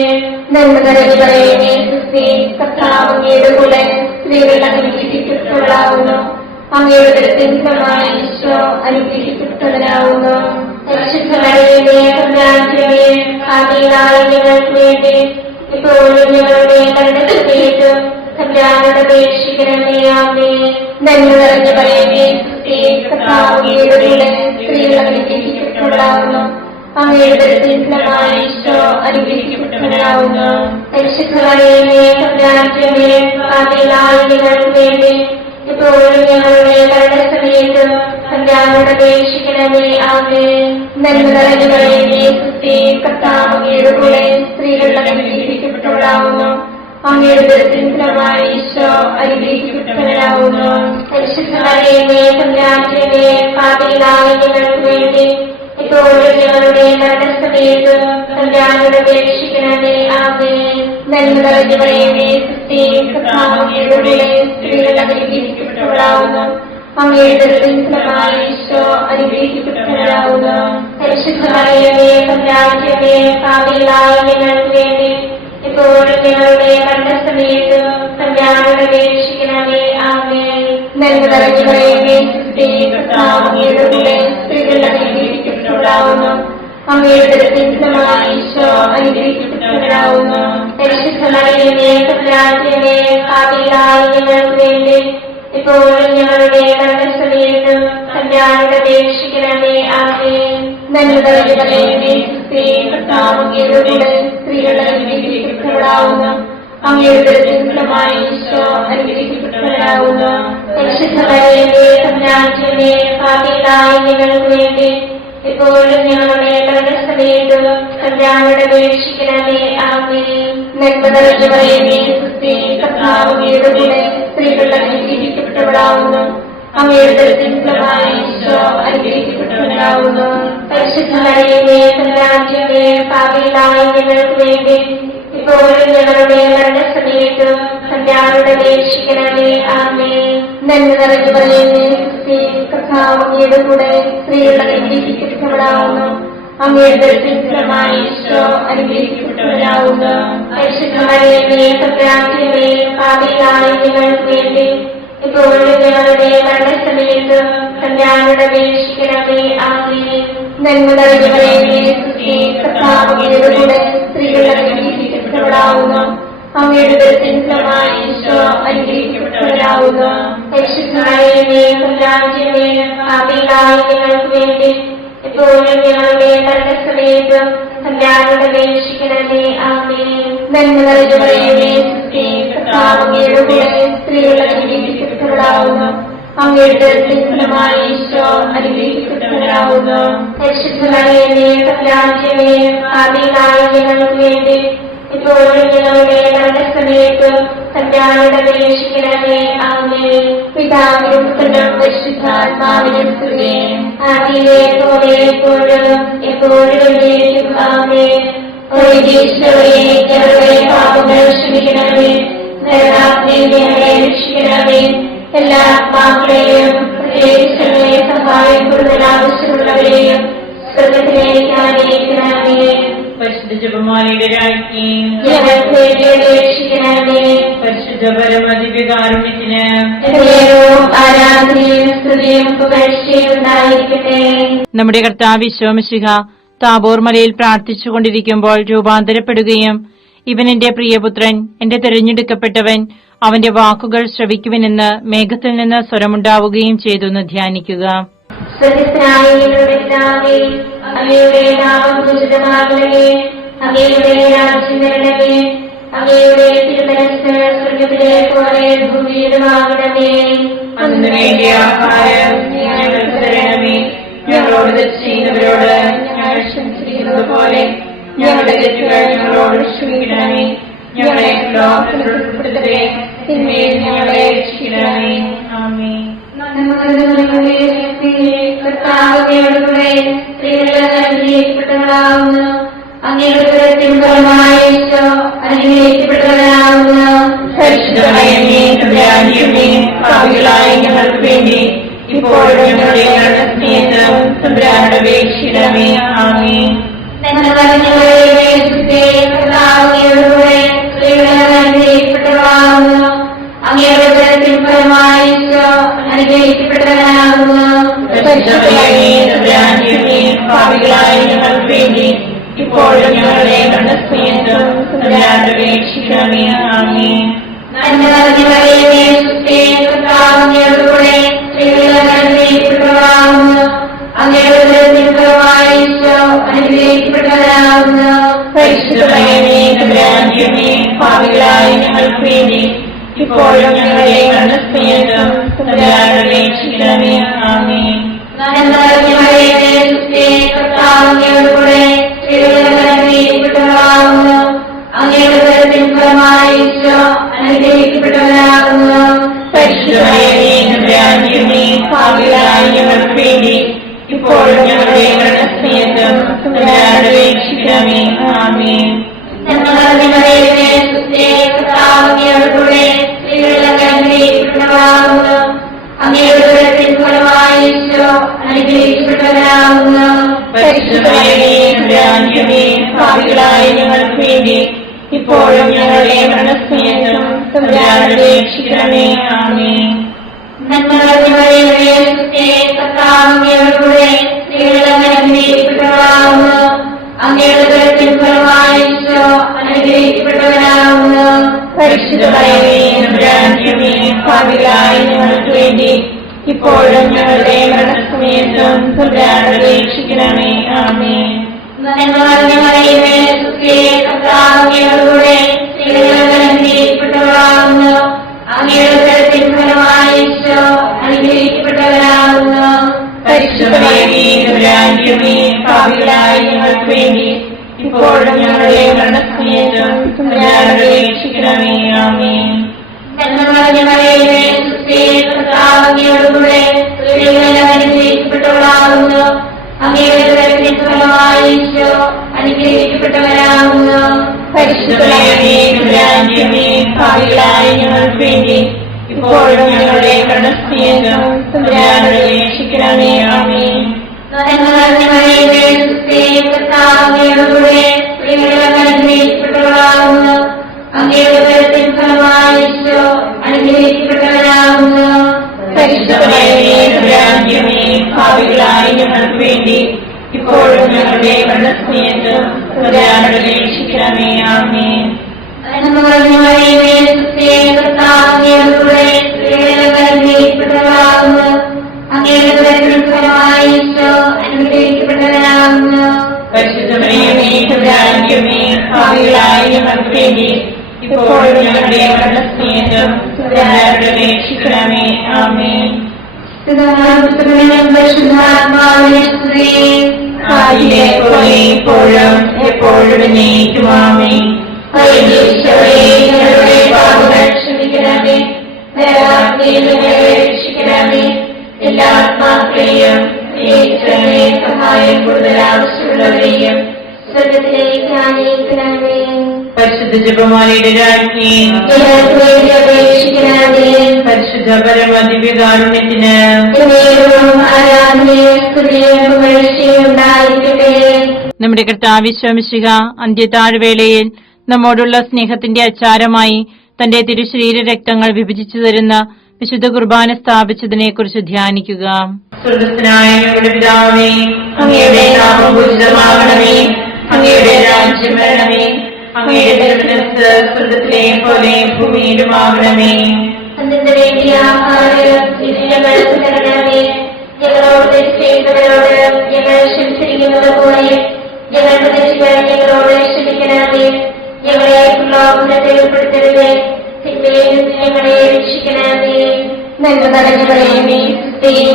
നന്മ നിറഞ്ഞ മറിയമേ, സുസ്ഥി, കർത്താവ് അങ്ങയുടെ കൂടെ സ്ത്രീകൾ അനുഗ്രഹിക്കപ്പെട്ടവളാകുന്നു. അങ്ങയുടെ ഉദരത്തിൻ ഫലമായി ഈശോ അനുഗ്രഹിക്കപ്പെട്ടവനാകുന്നു. പരിശുദ്ധ മറിയമേ, തമ്പുരാന്റെ അമ്മേ, പാപികളായ ഞങ്ങൾക്ക് വേണ്ടി ഇപ്പോഴും ഞങ്ങളുടെ മരണസമയത്തും തമ്പുരാനോട് അപേക്ഷിക്കണമേ. ആമേൻ. നന്മ നിറഞ്ഞ മറിയമേ, സുസ്ഥി, കർത്താവ് അങ്ങയുടെ കൂടെ സ്ത്രീകൾ അനുഗ്രഹിക്കപ്പെട്ടവളാകുന്നു. അങ്ങയുടെ ഉദരത്തിൻ ഫലമായി ഈശോ അനുഗ്രഹിക്കപ്പെട്ടവനാകുന്നു. പരിശുദ്ധ മറിയമേ, തമ്പുരാന്റെ അമ്മേ, പാപികളായ ഞങ്ങൾക്ക് വേണ്ടി ഇപ്പോഴും ഞങ്ങളുടെ മരണസമയത്തും തമ്പുരാനോട് അപേക്ഷിക്കണമേ. ആമേൻ. നന്മ നിറഞ്ഞ മറിയമേ, സുസ്ഥി, കർത്താവ് അങ്ങയുടെ കൂടെ സ്ത്രീകൾ അനുഗ്രഹിക്കപ്പെട്ടവളാകുന്നു. അങ്ങയുടെ ഉദരത്തിൻ ഫലമായി ഈശോ അനുഗ്രഹിക്കപ്പെട്ടവനാകുന്നു. പരിശുദ്ധ മറിയമേ, തമ്പുരാന്റെ അമ്മേ, പാപികളായ ഞങ്ങൾക്ക് വേണ്ടി ഇപ്പോഴും ഞങ്ങളുടെ മരണസമയത്തും തമ്പുരാനോട് അപേക്ഷിക്കണമേ. ആമേൻ. നന്മ നിറഞ്ഞ മറിയമേ, സുസ്ഥി, കർത്താവ് അങ്ങയുടെ കൂടെ സ്ത്രീകൾ അനുഗ്രഹിക്കപ്പെട്ടവളാകുന്നു. അങ്ങയുടെ ഉദരത്തിൻ ഫലമായി ഈശോ അനുഗ്രഹിക്കപ്പെട്ടവനാകുന്നു. പരിശുദ്ധ മറിയമേ, തമ്പുരാന്റെ അമ്മേ, പാപികളായ ഞങ്ങൾക്ക് വേണ്ടി ഇപ്പോഴും ഞങ്ങളുടെ മരണസമയത്തും തമ്പുരാനോട് അപേക്ഷിക്കണമേ. ആമേൻ. നന്മ നിറഞ്ഞ മറിയമേ, സുസ്ഥി, കർത്താവ് അങ്ങയുടെ കൂടെ സ്ത്രീകൾ അനുഗ്രഹിക്കപ്പെട്ടവളാകുന്നു. അങ്ങയുടെ ഉദരത്തിൻ ഫലമായി ഈശോ അനുഗ്രഹിക്കപ്പെട്ടവനാകുന്നു. പരിശുദ്ധ മറിയമേ, തമ്പുരാന്റെ അമ്മേ, പാപികളായ ഞങ്ങൾക്ക് വേണ്ടി ഇപ്പോഴും ഞങ്ങളുടെ മരണസമയത്തും തമ്പുരാനോട് അപേക്ഷിക്കണമേ. ആമേൻ. പറയുന്നേ സ്ത്രീ കർത്താവ് അങ്ങയുടെ കൂടെ സ്ത്രീകൾ അനുഗ്രഹിക്കപ്പെട്ടവളാവുന്നു. അങ്ങയുടെ ഫലമായി ഈശോ അനുഗ്രഹിക്കപ്പെട്ടവളാവുന്നു. പരിശുദ്ധ മറിയമേ തമ്പുരാന്റമ്മേ, പാപികളായ ഞങ്ങൾക്ക് വേണ്ടി ഇപ്പോഴും ഞങ്ങളുടെ മരണസമയത്തും തമ്പുരാനോട് അപേക്ഷിക്കണമേ. ആമേൻ. നന്മ നിറഞ്ഞ മറിയമേ സ്ത്രീ കർത്താവ് അങ്ങയുടെ കൂടെ സ്ത്രീകൾ അനുഗ്രഹിക്കപ്പെട്ടവളാവുന്നു. അങ്ങയുടെ ഫലമായി ഈശോ അനുഗ്രഹിക്കപ്പെട്ടവനാവുന്നു. പരിശുദ്ധ മറിയമേ തമ്പുരാന്റമ്മേ, പാപികളായ ഞങ്ങൾക്ക് വേണ്ടി ഇപ്പോഴും ഞങ്ങളുടെ മരണസമയത്തും തമ്പുരാനോട് അപേക്ഷിക്കണമേ. ആമേൻ. നന്മ നിറഞ്ഞ മറിയമേ സ്ത്രീ കർത്താവ് അങ്ങയുടെ കൂടെ സ്ത്രീകൾ അനുഗ്രഹിക്കപ്പെട്ടവളാവുന്നു. അങ്ങയുടെ ഫലമായി ഈശോ അനുഗ്രഹിക്കപ്പെട്ടവനാവുന്നു. പരിശുദ്ധ മറിയമേ തമ്പുരാന്റമ്മേ, പാപികളായ ഞങ്ങൾക്ക് വേണ്ടി ഇപ്പോഴും ഞങ്ങളുടെ മരണസമയത്തും തമ്പുരാനോട് അപേക്ഷിക്കണമേ. ആമേൻ. നന്മ നിറഞ്ഞ മറിയമേ സ്ത്രീ കർത്താവ് അങ്ങയുടെ കൂടെ സ്ത്രീകൾ അനുഗ്രഹിക്കപ്പെട്ടവളാവുന്നു. അങ്ങയുടെ ഫലമായി ഈശോ അനുഗ്രഹിക്കപ്പെട്ടവനാവുന്നു. പരിശുദ്ധ മറിയമേ തമ്പുരാന്റമ്മേ, പാപികളായ ഞങ്ങൾക്ക് വേണ്ടി ഇപ്പോഴും ഞങ്ങളുടെ മരണസമയത്തും തമ്പുരാനോട് അപേക്ഷിക്കണമേ. ആമേൻ. നന്മ നിറഞ്ഞ മറിയമേ സ്ത്രീ കർത്താവ് അങ്ങയുടെ കൂടെ സ്ത്രീകൾ അനുഗ്രഹിക്കപ്പെട്ടവളാവുന്നു. അങ്ങയുടെ ഫലമായി ഈശോ അനുഗ്രഹിക്കപ്പെട്ടവനാവുന്നു. പരിശുദ്ധ മറിയമേ തമ്പുരാന്റമ്മേ, പാപികളായ ഞങ്ങൾക്ക് വേണ്ടി ഇപ്പോഴും ഞങ്ങളുടെ മരണസമയത്തും തമ്പുരാനോട് അപേക്ഷിക്കണമേ. ആമേൻ. പിതാവിനും പുത്രനും പരിശുദ്ധാത്മാവിനും സ്തുതി. ആദിയിലെ പോലെ എപ്പോഴും എപ്പോഴും എന്നേക്കും. ആമേൻ. ഈശോയെ ഞങ്ങളുടെ പാപങ്ങൾ ക്ഷമിക്കണമേ. നരകാഗ്നിയിൽ ഞങ്ങളെ രക്ഷിക്കണമേ. എല്ലാ ആത്മാക്കളെയും പ്രത്യേകിച്ച് ഞങ്ങളെ സഹായം കൂടുതൽ ആവശ്യമുള്ളവരെയും സ്വർഗ്ഗത്തിലേക്ക് ആനയിക്കണമേ. പരിശുദ്ധ ജപമാലയുടെ രാജ്ഞി ഞങ്ങൾക്ക് വേണ്ടി അപേക്ഷിക്കണമേ. പരിശുദ്ധ പരമദിവ്യകാരുണ്യത്തിന് ആരാധനയും സ്തുതിയും പുകഴ്ചയും ഉണ്ടായിരിക്കട്ടെ. നമ്മുടെ കർത്താവ് ഈശോ മിശിഹ താബോർ മലയിൽ പ്രാർത്ഥിച്ചുകൊണ്ടിരിക്കുമ്പോൾ രൂപാന്തരപ്പെടുകയും ഇവൻ എന്റെ പ്രിയപുത്രൻ, എന്റെ തിരഞ്ഞെടുക്കപ്പെട്ടവൻ, അവന്റെ വാക്കുകൾ ശ്രവിക്കുവിനെന്ന് മേഘത്തിൽ നിന്ന് സ്വരമുണ്ടാവുകയും ചെയ്തെന്ന് ധ്യാനിക്കുക. അങ്ങയുടെ നാമം പൂജിതമാകണമേ. അങ്ങയുടെ രാജ്യം വരണമേ. അങ്ങയുടെ തിരുമനസ്സ് സ്വർഗ്ഗത്തിലെ പോലെ ഭൂമിയിലുമാകണമേ. അന്ന് വേണ്ടിയ ആഹാരം ഞങ്ങൾക്ക് തരണമേ. ഞങ്ങളോട് തെറ്റ് ചെയ്യുന്നവരോട് ഞങ്ങൾ ക്ഷമിച്ചിരിക്കുന്നത് പോലെ ഞങ്ങളുടെ തെറ്റുകൾ ഞങ്ങളോട് ക്ഷമിക്കണമേ. ഞങ്ങളെ ലോകത്തിൽ ഉൾപ്പെടുത്തരുതേ, തിന്മയിൽ ഞങ്ങളെ രക്ഷിക്കണമേ. ആമേൻ. കർത്താവോടുകൂടെ സ്ത്രീകൾ അനുഗ്രഹിക്കപ്പെട്ടവളാവുന്നു. അങ്ങയുടെ ഫലമായി ഈശോ അനുഗ്രഹിക്കപ്പെട്ടവനാവുന്നു. പരിശുദ്ധ മറിയമേ തമ്പുരാന്റമ്മേ, പാപികളായ ഞങ്ങൾക്ക് വേണ്ടി ഇപ്പോഴും ഞങ്ങളുടെ മരണസമയത്തും തമ്പുരാനോട് അപേക്ഷിക്കണമേ. ആമേൻ. നന്മ നിറഞ്ഞ മറിയമേ സുസ്ഥി, കർത്താവോടുകൂടെ സ്ത്രീകൾ അനുഗ്രഹിക്കപ്പെട്ടവളാവുന്നു. അങ്ങയുടെ ഫലമായി ഈശോ അനുഗ്രഹിക്കപ്പെട്ടവനാവുന്നു. പരിശുദ്ധ മറിയമേ തമ്പുരാന്റമ്മേ, പാപികളായ ഞങ്ങൾക്ക് വേണ്ടി ഇപ്പോഴും ഞങ്ങളുടെ മരണസമയത്തും തമ്പുരാനോട് അപേക്ഷിക്കണമേ. ആമേൻ. നന്മ നിറഞ്ഞ മറിയമേ സുസ്ഥി, കർത്താവോടുകൂടെ സ്ത്രീകൾ അനുഗ്രഹിക്കപ്പെട്ടവളാവുന്നു. അങ്ങയുടെ ഫലമായി ഈശോ അനുഗ്രഹിക്കപ്പെട്ടവനാവുന്നു. പരിശുദ്ധ മറിയമേ തമ്പുരാന്റമ്മേ, പാപികളായ ഞങ്ങൾക്ക് വേണ്ടി ഇപ്പോഴും ഞങ്ങളുടെ മരണസമയത്തും തമ്പുരാനോട് അപേക്ഷിക്കണമേ. ആമേൻ. നന്മ നിറഞ്ഞ മറിയമേ സുസ്ഥി, കർത്താവോടുകൂടെ സ്ത്രീകൾ അനുഗ്രഹിക്കപ്പെട്ടവളാവുന്നു. അങ്ങയുടെ ഫലമായി ഈശോ അനുഗ്രഹിക്കപ്പെട്ടവനാവുന്നു. പരിശുദ്ധ മറിയമേ തമ്പുരാന്റമ്മേ, പാപികളായ ഞങ്ങൾക്ക് വേണ്ടി ഇപ്പോഴും ഞങ്ങളുടെ മരണസമയത്തും തമ്പുരാനോട് അപേക്ഷിക്കണമേ. ആമേൻ. നന്മ നിറഞ്ഞ മറിയമേ സുസ്ഥി, കർത്താവോടുകൂടെ സ്ത്രീകൾ അനുഗ്രഹിക്കപ്പെട്ടവളാവുന്നു. അങ്ങയുടെ ഫലമായി ഈശോ അനുഗ്രഹിക്കപ്പെട്ടവനാവുന്നു. പരിശുദ്ധ മറിയമേ തമ്പുരാന്റമ്മേ, പാപികളായ ഞങ്ങൾക്ക് വേണ്ടി ഇപ്പോഴും ഞങ്ങളുടെ മരണസമയത്തും തമ്പുരാനോട് അപേക്ഷിക്കണമേ. ആമേൻ. നന്മ നിറഞ്ഞ മറിയമേ സുസ്ഥി, കർത്താവോടുകൂടെ സ്ത്രീകൾ അനുഗ്രഹിക്കപ്പെട്ടവളാവുന്നു. അങ്ങയുടെ ഫലമായി ഈശോ അനുഗ്രഹിക്കപ്പെട്ടവനാവുന്നു. പരിശുദ്ധ മറിയമേ തമ്പുരാന്റമ്മേ, പാപികളായ ഞങ്ങൾക്ക് വേണ്ടി ഇപ്പോഴും ഞങ്ങളുടെ മരണസമയത്തും തമ്പുരാനോട് അപേക്ഷിക്കണമേ. ആമേൻ. കർത്താവിനോടുകൂടെ സ്ത്രീകൾ അനുഗ്രഹിക്കപ്പെട്ടവളാകുന്നു. അങ്ങയുടെ ഉദരത്തിൻ ഫലമായി ഈശോ അനുഗ്രഹിക്കപ്പെട്ടവരാകുന്നു. പരിശുദ്ധ മറിയമേ, പാപികളായ ഞങ്ങൾക്ക് വേണ്ടി ഇപ്പോഴും ഞങ്ങളുടെ മരണസമയത്തും തമ്പുരാനോട് അപേക്ഷിക്കണമേ. ആമേൻ. കർത്താവിനോടുകൂടെ സ്ത്രീകൾ അനുഗ്രഹിക്കപ്പെട്ടവളാകുന്നു. അങ്ങയുടെ ഉദരത്തിൻ ഫലമായി ഈശോ അനുഗ്രഹിക്കപ്പെട്ടവരാകുന്നു. പരിശുദ്ധ മറിയമേ, പാപികളായ ഞങ്ങൾക്ക് വേണ്ടി ഇപ്പോഴും ഞങ്ങളുടെ മരണസമയത്തും തമ്പുരാനോട് അപേക്ഷിക്കണമേ. ആമേൻ. കർത്താവിനോടുകൂടെ സ്ത്രീകൾ അനുഗ്രഹിക്കപ്പെട്ടവളാകുന്നു. അങ്ങയുടെ ഉദരത്തിൻ ഫലമായി ഈശോ അനുഗ്രഹിക്കപ്പെട്ടവരാകുന്നു. പരിശുദ്ധ മറിയമേ, പാപികളായ ഞങ്ങൾക്ക് വേണ്ടി ഇപ്പോഴും ഞങ്ങളുടെ മരണസമയത്തും തമ്പുരാനോട് അപേക്ഷിക്കണമേ. ആമേൻ. കർത്താവിനോടുകൂടെ സ്ത്രീകൾ അനുഗ്രഹിക്കപ്പെട്ടവളാകുന്നു. അങ്ങയുടെ ഉദരത്തിൻ ഫലമായി ഈശോ അനുഗ്രഹിക്കപ്പെട്ടവരാകുന്നു. പരിശുദ്ധ മറിയമേ, പാപികളായ ഞങ്ങൾക്ക് വേണ്ടി ഇപ്പോഴും ഞങ്ങളുടെ മരണസമയത്തും തമ്പുരാനോട് അപേക്ഷിക്കണമേ. ആമേൻ. ആദിയിലെ പോലെ ഇപ്പോഴും എപ്പോഴും എന്നേക്കും. ആമേൻ. ഞങ്ങളുടെ പാപങ്ങൾ ക്ഷമിക്കണമേ. രക്ഷിക്കണമേ. എല്ലാ ആത്മാക്കളെയും സഹായം കൂടുതൽ ആവശ്യമുള്ളവരെയും സ്വർഗത്തിലേക്ക് ആനയിക്കണമേ. പരിശുദ്ധ ജപമാലയുടെ രാജ്ഞി, അപേക്ഷിക്കണമേ. പരിശുദ്ധ പരമദിവ്യകാരുണ്യത്തിന് ആരാധനയും സ്തുതിയും പുകഴ്ചയും ഉണ്ടായിരിക്കട്ടെ. നമ്മുടെ കർത്താവ് ഈശോ മിശിഹ അന്ത്യതാഴ്വേളയിൽ നമ്മോടുള്ള സ്നേഹത്തിന്റെ അച്ചാരമായി തന്റെ തിരുശരീര രക്തങ്ങൾ വിഭജിച്ചു തരുന്ന വിശുദ്ധ കുർബാന സ്ഥാപിച്ചതിനെക്കുറിച്ച് ധ്യാനിക്കുക. സ്വർഗസ്ഥനായ ഞങ്ങളുടെ പിതാവേ, അങ്ങയുടെ നാമം പൂജിതമാകണമേ. അങ്ങയുടെ രാജ്യം വരണമേ. അങ്ങയുടെ തിരുമനസ്സ് സ്വർഗത്തിലെ പോലെ ഭൂമിയിലുമാകണമേ. അതിന്റെ വേണ്ടിയ ആഹാരം ഞങ്ങൾക്ക് തരണമേ. ഞങ്ങളോട് തെറ്റ് ചെയ്യുന്നവരോട് ഞങ്ങൾ ക്ഷമിച്ചിരിക്കുന്നത് പോലെ ഞങ്ങളുടെ തെറ്റുകൾ ഞങ്ങളോട് ക്ഷമിക്കണമേ. ഞങ്ങളെ പ്രലോഭനത്തിൽ ഉൾപ്പെടുത്തരുതേ. തിന്മയിൽ ഞങ്ങളെ രക്ഷിക്കണമേ. നന്മ നിറഞ്ഞ മറിയമേ,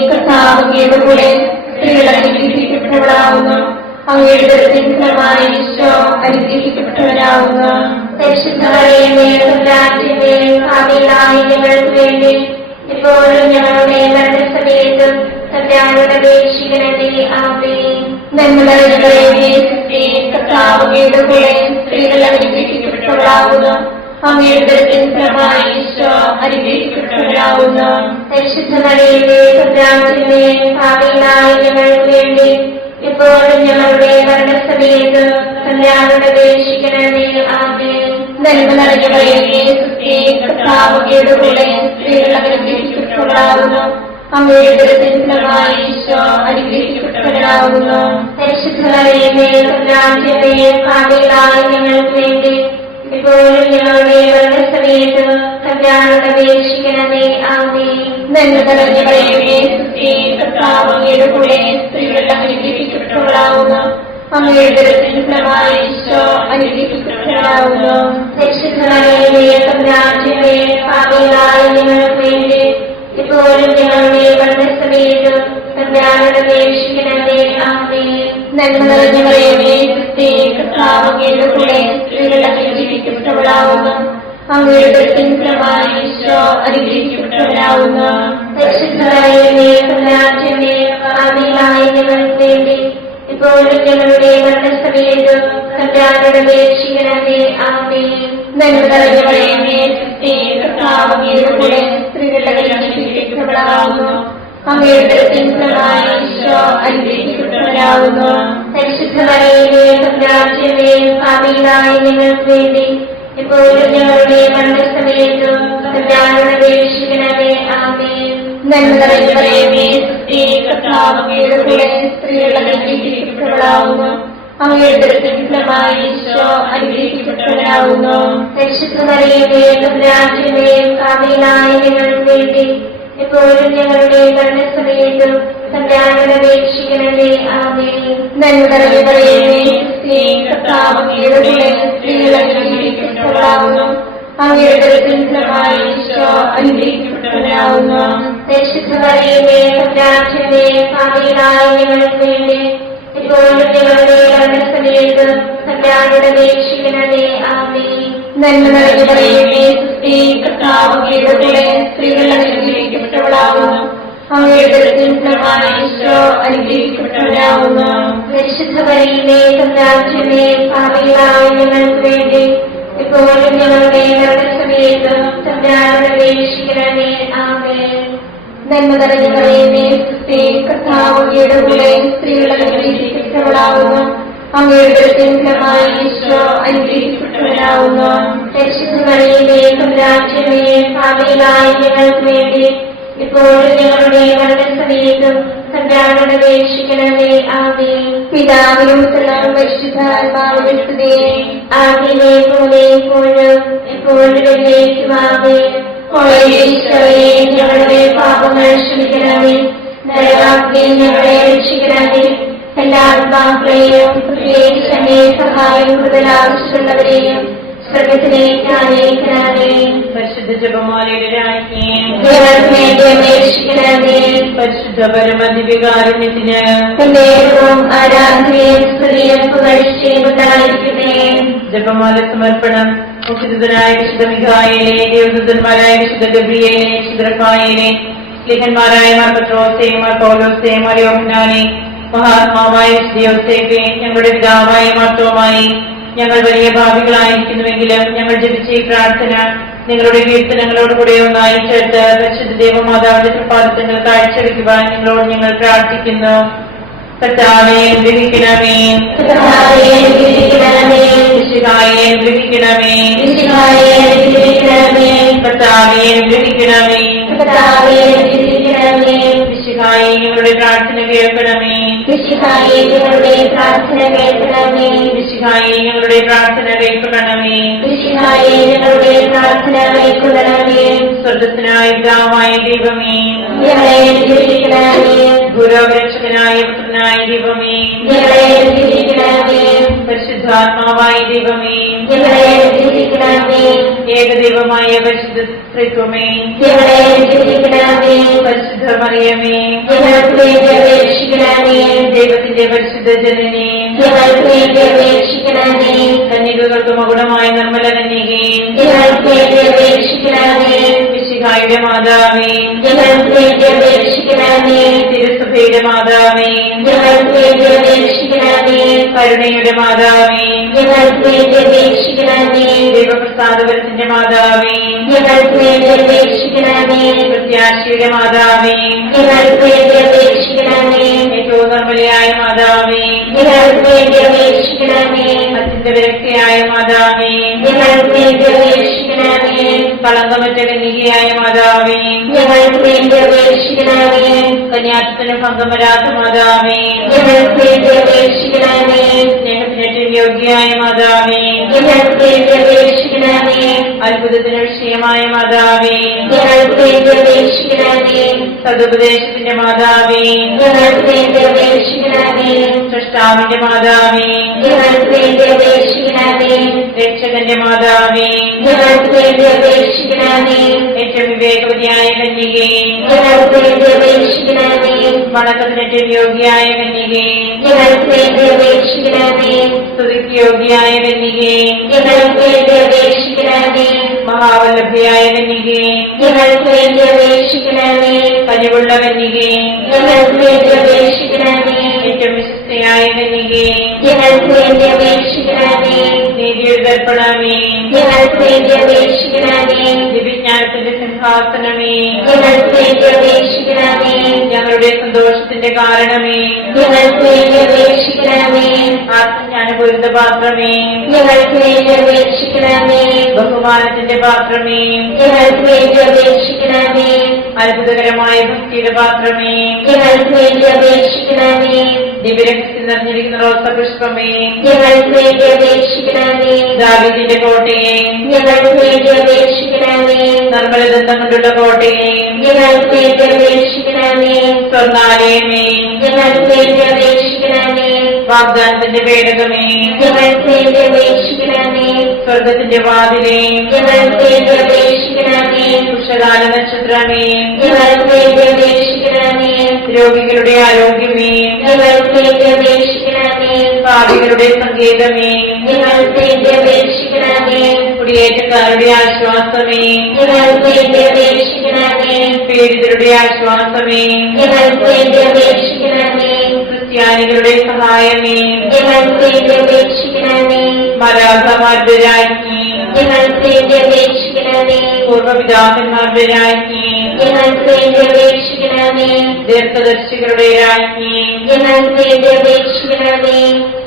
കർത്താവ് അങ്ങയുടെ കൂടെ സ്ത്രീകൾ അനുഗ്രഹിക്കപ്പെട്ടവളാകുന്നു. അങ്ങയുടെ ഉദരത്തിൻ ഫലമായി ഈശോ അനുഗ്രഹിക്കപ്പെട്ടവരാകുന്നു. പരിശുദ്ധ മറിയമേ, തമ്പുരാന്റമ്മേ, പാപികളായ ഞങ്ങൾക്ക് വേണ്ടി ഇപ്പോഴും ഞങ്ങളുടെ മരണസമയത്തും തമ്പുരാനോട് അപേക്ഷിക്കണമേ. ആമേൻ. നന്മ നിറഞ്ഞ മറിയമേ, കർത്താവ് അങ്ങയുടെ കൂടെ സ്ത്രീകൾ അനുഗ്രഹിക്കപ്പെട്ടവളാകുന്നു. അങ്ങയുടെ ഉദരത്തിൻ ഫലമായി ഈശോ അനുഗ്രഹിക്കപ്പെട്ടവരാകുന്നു. പരിശുദ്ധ മറിയമേ, തമ്പുരാന്റമ്മേ, പാപികളായ ഞങ്ങൾക്ക് വേണ്ടി ഇപ്പോഴും ഞങ്ങളുടെ മരണസമയത്തും തമ്പുരാനോട് അപേക്ഷിക്കണമേ. ആമേൻ. നന്മ നിറഞ്ഞ മറിയമേ, കർത്താവ് അങ്ങയുടെ കൂടെ സ്ത്രീകൾ അനുഗ്രഹിക്കപ്പെട്ടവളാകുന്നു. അങ്ങയുടെ ഉദരത്തിൻ ഫലമായി ഈശോ അനുഗ്രഹിക്കപ്പെട്ടവരാകുന്നു. പരിശുദ്ധ മറിയമേ, തമ്പുരാന്റമ്മേ, പാപികളായ ഞങ്ങൾക്ക് വേണ്ടി ഇപ്പോഴും ഞങ്ങളുടെ മരണസമയത്തും തമ്പുരാനോട് അപേക്ഷിക്കണമേ. ആമേൻ. നന്മ നിറഞ്ഞ മറിയമേ, കർത്താവ് അങ്ങയുടെ കൂടെ സ്ത്രീകൾ അനുഗ്രഹിക്കപ്പെട്ടവളാകുന്നു. അങ്ങയുടെ ഉദരത്തിൻ ഫലമായി ഈശോ അനുഗ്രഹിക്കപ്പെട്ടവരാകുന്നു. പരിശുദ്ധ മറിയമേ, തമ്പുരാന്റമ്മേ, പാപികളായ ഞങ്ങൾക്ക് വേണ്ടി ഇപ്പോഴും ഞങ്ങളുടെ മരണസമയത്തും തമ്പുരാനോട് അപേക്ഷിക്കണമേ. ആമേൻ. നന്മ നിറഞ്ഞ മറിയമേ, കർത്താവ് അങ്ങയുടെ കൂടെ സ്ത്രീകൾ അനുഗ്രഹിക്കപ്പെട്ടവളാകുന്നു. അങ്ങയുടെ ഉദരത്തിൻ ഫലമായി ഈശോ അനുഗ്രഹിക്കപ്പെട്ടവരാകുന്നു. പരിശുദ്ധ മറിയമേ, തമ്പുരാന്റമ്മേ, പാപികളായ ഞങ്ങൾക്ക് വേണ്ടി ഇപ്പോഴും ഞങ്ങളുടെ മരണസമയത്തും തമ്പുരാനോട് അപേക്ഷിക്കണമേ. ആമേൻ. നന്മ നിറഞ്ഞ മറിയമേ, കർത്താവ് അങ്ങയുടെ കൂടെ സ്ത്രീകൾ അനുഗ്രഹിക്കപ്പെട്ടവളാകുന്നു. അങ്ങയുടെ ഉദരത്തിൻ ഫലമായി ഈശോ അനുഗ്രഹിക്കപ്പെട്ടവരാകുന്നു. പരിശുദ്ധ മറിയമേ, തമ്പുരാന്റമ്മേ, പാപികളായ ഞങ്ങൾക്ക് വേണ്ടി ഇപ്പോഴും ഞങ്ങളുടെ മരണസമയത്തും തമ്പുരാനോട് അപേക്ഷിക്കണമേ. ആമേൻ. നന്മ നിറഞ്ഞ മറിയമേ, കർത്താവ് അങ്ങയുടെ കൂടെ സ്ത്രീകൾ അനുഗ്രഹിക്കപ്പെട്ടവളാകുന്നു. അങ്ങയുടെ ഉദരത്തിൻ ഫലമായി ഈശോ അനുഗ്രഹിക്കപ്പെട്ടവരാകുന്നു. പരിശുദ്ധ മറിയമേ, തമ്പുരാന്റമ്മേ, പാപികളായ ഞങ്ങൾക്ക് വേണ്ടി ഇപ്പോഴും ഞങ്ങളുടെ മരണസമയത്തും തമ്പുരാനോട് അപേക്ഷിക്കണമേ. ആമേൻ. നന്മ നിറഞ്ഞ മറിയമേ, കർത്താവ് അങ്ങയുടെ കൂടെ സ്ത്രീകൾ അനുഗ്രഹിക്കപ്പെട്ടവളാകുന്നു. അങ്ങയുടെ ഉദരത്തിൻ ഫലമായി ഈശോ അനുഗ്രഹിക്കപ്പെട്ടവനാകുന്നു. പരിശുദ്ധ മറിയമേ, തമ്പുരാന്റെ പാപികളായ ഞങ്ങൾക്ക് വേണ്ടി ഇപ്പോഴും ഞങ്ങളുടെ മരണസമയത്ത് തമ്പുരാനോട് അപേക്ഷിക്കണമേ. ആമേൻ. നന്മ നിറഞ്ഞ മറിയമേ, സുസ്തി, കർത്താവ് അങ്ങയുടെ കൂടെ സ്ത്രീകൾ അനുഗ്രഹിക്കപ്പെട്ടവളാകുന്നു. അങ്ങയുടെ ഉദരത്തിൻ ഫലമായി ഈശോ അനുഗ്രഹിക്കപ്പെട്ടവനാകുന്നു. പരിശുദ്ധ മറിയമേ, തമ്പുരാന്റെ പാപികളായ ഞങ്ങൾക്ക് വേണ്ടി ഇപ്പോഴും ഞങ്ങളുടെ മരണസമയത്ത് തമ്പുരാനോട് അപേക്ഷിക്കണമേ. ആമേൻ. നന്മ നിറഞ്ഞ മറിയമേ, സുസ്തി, കർത്താവ് അങ്ങയുടെ കൂടെ സ്ത്രീകൾ അനുഗ്രഹിക്കപ്പെട്ടവളാകുന്നു. അങ്ങയുടെ ഉദരത്തിൻ ഫലമായി ഈശോ അനുഗ്രഹിക്കപ്പെട്ടവനാകുന്നു. പരിശുദ്ധ മറിയമേ, തമ്പുരാന്റെ പാപികളായ ഞങ്ങൾക്ക് വേണ്ടി ഇപ്പോഴും ഞങ്ങളുടെ മരണസമയത്തും തമ്പുരാനോട് അപേക്ഷിക്കണമേ. ആമേൻ. പിതാവിനും പുത്രനും പരിശുദ്ധാത്മാവിനും സ്തുതി. ആദ്യമേ പോലെ ഇപ്പോഴും എപ്പോഴും എന്നേക്കും. ആമേൻ. ഈശോയെ, ഞങ്ങളുടെ പാപങ്ങൾ ക്ഷമിക്കണമേ. നരകാഗ്നിയിൽ ഞങ്ങളെ രക്ഷിക്കണമേ. എല്ലാ ആത്മാക്കളെയും പ്രത്യേകിച്ച് അങ്ങേ സഹായം കൂടുതൽ ആവശ്യമുള്ളവരെയും സ്വർഗത്തിലേക്ക് അനയിക്കണമേ. പരിശുദ്ധ ജപമാലയുടെ രാജ്ഞിയും ഞങ്ങൾക്ക് വേണ്ടി അപേക്ഷിക്കണമേ. പരിശുദ്ധ പരമദിവ്യകാരുണ്യത്തിന് എന്നേരവും ആരാധനയും സ്തുതിയും പുകഴ്ചയും ഉണ്ടായിരിക്കട്ടെ. ജപമാല സമർപ്പണം. മുഖ്യദൂതനായ വിശുദ്ധ മിഖായേലെ, ദേവദൂതന്മാരായ വിശുദ്ധ ഗബ്രിയേലെ, വിശുദ്ധ റഫായേലെ, ലേഖന്മാരായ മാർ പത്രോസേ, മാർ പൗലോസേ, മാർ യോഹന്നാനെ, മഹാത്മാവായ വിശുദ്ധ യോസേഫേ, ഞങ്ങളുടെ പിതാവായ മാർത്തോമായി, ഞങ്ങൾ വലിയ ഭാവികളായിരിക്കുന്നുവെങ്കിലും ഞങ്ങൾ ജപിച്ച ഈ പ്രാർത്ഥന നിങ്ങളുടെ കീർത്തനങ്ങളോടുകൂടെ ഒന്നായി ചേർത്ത് പരിശുദ്ധ ദേവമാതാവിന്റെ തൃപ്പാദങ്ങൾ കാഴ്ചവെക്കുവാൻ നിങ്ങളോട് ഞങ്ങൾ പ്രാർത്ഥിക്കുന്നു. കർത്താവേ, അനുഗ്രഹിക്കണമേ. കർത്താവേ, അനുഗ്രഹിക്കണമേ. മിശിഹായെ, അനുഗ്രഹിക്കണമേ. മിശിഹായെ, അനുഗ്രഹിക്കണമേ. കർത്താവേ, അനുഗ്രഹിക്കണമേ. കർത്താവേ, അനുഗ്രഹിക്കണമേ. മിശിഹായെ, ഞങ്ങളുടെ പ്രാർത്ഥന കേൾക്കണമേ. മിശിഹായെ, ഞങ്ങളുടെ പ്രാർത്ഥന കേൾക്കണമേ. മിശിഹായെ, ഞങ്ങളുടെ പ്രാർത്ഥന കേൾക്കണമേ. മിശിഹായെ, ഞങ്ങളുടെ പ്രാർത്ഥന കേൾക്കണമേ. സ്വർഗ്ഗസ്ഥനായ പിതാവായ ദൈവമേ, ഞങ്ങളെ അനുഗ്രഹിക്കണമേ. ഗുരുരക്ഷകനായ പുത്രനായ ദൈവമേ, ഞങ്ങളെ അനുഗ്രഹിക്കണമേ. പരിശുദ്ധാത്മാവായ ദൈവമേ, ഞങ്ങളെ അനുഗ്രഹിക്കണമേ. ഏകദൈവമായ പരിശുദ്ധ ത്രിത്വമേ, ഞങ്ങളെ അനുഗ്രഹിക്കണമേ. പരിശുദ്ധ മറിയമേ, ഞങ്ങൾക്ക് വേണ്ടി അപേക്ഷിക്കണമേ. ദൈവത്തിന്റെ പരിശുദ്ധ ജനനേ, ഞങ്ങൾക്ക് വേണ്ടി അപേക്ഷിക്കണമേ. കന്യകകൾക്ക് മകുടമായ നിർമ്മല കന്യകേ, ഞങ്ങൾക്ക് വേണ്ടി അപേക്ഷിക്കണമേ. മിശിഹായുടെ മാതാവേ, ഞങ്ങൾക്ക് വേണ്ടി അപേക്ഷിക്കണമേ. തിരുസഭയുടെ മാതാവേ, ഞങ്ങൾക്ക് വേണ്ടി അപേക്ഷിക്കണമേ. കരുണയുടെ മാതാവേ, ഞങ്ങൾക്ക് വേണ്ടി അപേക്ഷിക്കണമേ. ദൈവപ്രസാദപരത്തിന്റെ മാതാവേ, ഞങ്ങൾക്ക് വേണ്ടി അപേക്ഷിക്കണമേ. പ്രത്യാശയുടെ മാതാവേ, ഞങ്ങൾക്ക് വേണ്ടി അപേക്ഷിക്കണമേ. ഏറ്റവും നിർമ്മലയായ മാതാവേ, ഞങ്ങൾക്ക് വേണ്ടി അപേക്ഷിക്കണമേ. അത്യന്ത വിരക്തിയായ മാതാവേ, ഞങ്ങൾക്ക് വേണ്ടി അപേക്ഷിക്കണമേ. കളങ്കമറ്റ കന്യകയായ മാതാവേ, ഞങ്ങൾക്ക് വേണ്ടി അപേക്ഷിക്കണമേ. കന്യാത്വത്തിന് ഭംഗം വരാത്ത മാതാവേ, ഞങ്ങൾക്ക് വേണ്ടി അപേക്ഷിക്കണമേ. സ്നേഹത്തിനേറ്റവും യോഗ്യയായ മാതാവേ, ഞങ്ങൾക്ക് വേണ്ടി അപേക്ഷിക്കണമേ. അത്ഭുതത്തിന് വിഷയമായ മാതാവേ, ഞങ്ങൾക്ക് വേണ്ടി അപേക്ഷിക്കണമേ. സതുപദേശത്തിന്റെ മാതാവേ, ഞങ്ങൾക്ക് വേണ്ടി അപേക്ഷിക്കണമേ. സൃഷ്ടാവിന്റെ മാതാവേ, ഞങ്ങൾക്ക് വേണ്ടി അപേക്ഷിക്കണമേ. രക്ഷകന്റെ മാതാവേ, ഞങ്ങൾക്ക് വേണ്ടി അപേക്ഷിക്കണമേ. ഏറ്റവും വിവേകവതിയായ കന്യകേ, ഞങ്ങൾക്ക് വേണ്ടി അപേക്ഷിക്കണമേ. വണക്കത്തിനേറ്റവും യോഗ്യയായ കന്യകേ, ഞങ്ങൾക്ക് വേണ്ടി അപേക്ഷിക്കണമേ. സ്തുതിക്ക് യോഗ്യയായ കന്യകേ, ഞങ്ങൾക്ക് വേണ്ടി അപേക്ഷിക്കണമേ. മഹാവല്ലഭയായ കന്യകേ, ഞങ്ങൾക്ക് വേണ്ടി അപേക്ഷിക്കണമേ. കനിവുള്ള കന്യകേ, ഞങ്ങൾക്ക് വേണ്ടി അപേക്ഷിക്കണമേ. ഏറ്റവും വിശുദ്ധയായ കന്യകേ, ഞങ്ങൾക്ക് വേണ്ടി അപേക്ഷിക്കണമേ. നീതിയുടെ ദർപ്പണമേ, ഞങ്ങൾക്ക് വേണ്ടി അപേക്ഷിക്കണമേ. ദിവ്യജ്ഞാനത്തിന്റെ സിംഹാസനമേ, ഞങ്ങൾക്ക് വേണ്ടി അപേക്ഷിക്കണമേ. ഞങ്ങളുടെ സന്തോഷത്തിന്റെ കാരണമേ, ഞങ്ങൾക്ക് വേണ്ടി അപേക്ഷിക്കണമേ. ആത്മജ്ഞാനപൂരിത പാത്രമേ, ഞങ്ങൾക്ക് വേണ്ടി അപേക്ഷിക്കണമേ. ബഹുമാനത്തിന്റെ പാത്രമേ, ഞങ്ങൾക്ക് വേണ്ടി അപേക്ഷിക്കണമേ. അത്ഭുതകരമായ ഭക്തിയുടെ പാത്രമേ, ഞങ്ങൾക്ക് വേണ്ടി അപേക്ഷിക്കണമേ. ദിവ്യരഹസ്യം നിറഞ്ഞിരിക്കുന്ന റോസപുഷ്പമേ, ഞങ്ങൾക്ക് വേണ്ടി അപേക്ഷിക്കണമേ. ദാവീദിന്റെ കോട്ടയെ, ഞങ്ങൾക്ക് വേണ്ടി അപേക്ഷിക്കണമേ. നിർമ്മലദന്തം കൊണ്ടുള്ള കോട്ടയെ, ഞങ്ങൾക്ക് വേണ്ടി അപേക്ഷിക്കണമേ. സ്വർണ്ണാലയമേ, ഞങ്ങൾക്ക് വേണ്ടി അപേക്ഷിക്കണമേ. വാഗ്ദാനത്തിന്റെ പേടകമേ, ഞങ്ങൾക്ക് വേണ്ടി അപേക്ഷിക്കണമേ. സ്വർഗത്തിന്റെ വാതിലേ, ഞങ്ങൾക്ക് വേണ്ടി അപേക്ഷിക്കണമേ. ഉഷകാല നക്ഷത്രമേ, ഞങ്ങൾക്ക് വേണ്ടി അപേക്ഷിക്കണമേ. രോഗികളുടെ ആരോഗ്യമേ, ഞങ്ങൾക്ക് വേണ്ടി അപേക്ഷിക്കണമേ. പാപികളുടെ സങ്കേതമേ, ഞങ്ങൾക്ക് വേണ്ടി അപേക്ഷിക്കണമേ. കുടിയേറ്റക്കാരുടെ ആശ്വാസമേ, ഞങ്ങൾക്ക് വേണ്ടി അപേക്ഷിക്കണമേ. പീഡിതരുടെ ആശ്വാസമേ, ഞങ്ങൾക്ക് വേണ്ടി അപേക്ഷിക്കണമേ. ക്രിസ്ത്യാനികളുടെ സഹായമേ, ഞങ്ങൾക്ക് വേണ്ടി അപേക്ഷിക്കണമേ. മലാഖമാരുടെ രാജ്ഞി, ഞങ്ങൾക്ക് വേണ്ടി അപേക്ഷിക്കണമേ. പൂർവ്വപിതാക്കന്മാരുടെ രാജ്ഞി, ഞങ്ങൾക്ക് വേണ്ടി അപേക്ഷിക്കണമേ. ദീർഘദർശികളുടെ രാജ്ഞി, ഞങ്ങൾക്ക് വേണ്ടി അപേക്ഷിക്കണമേ.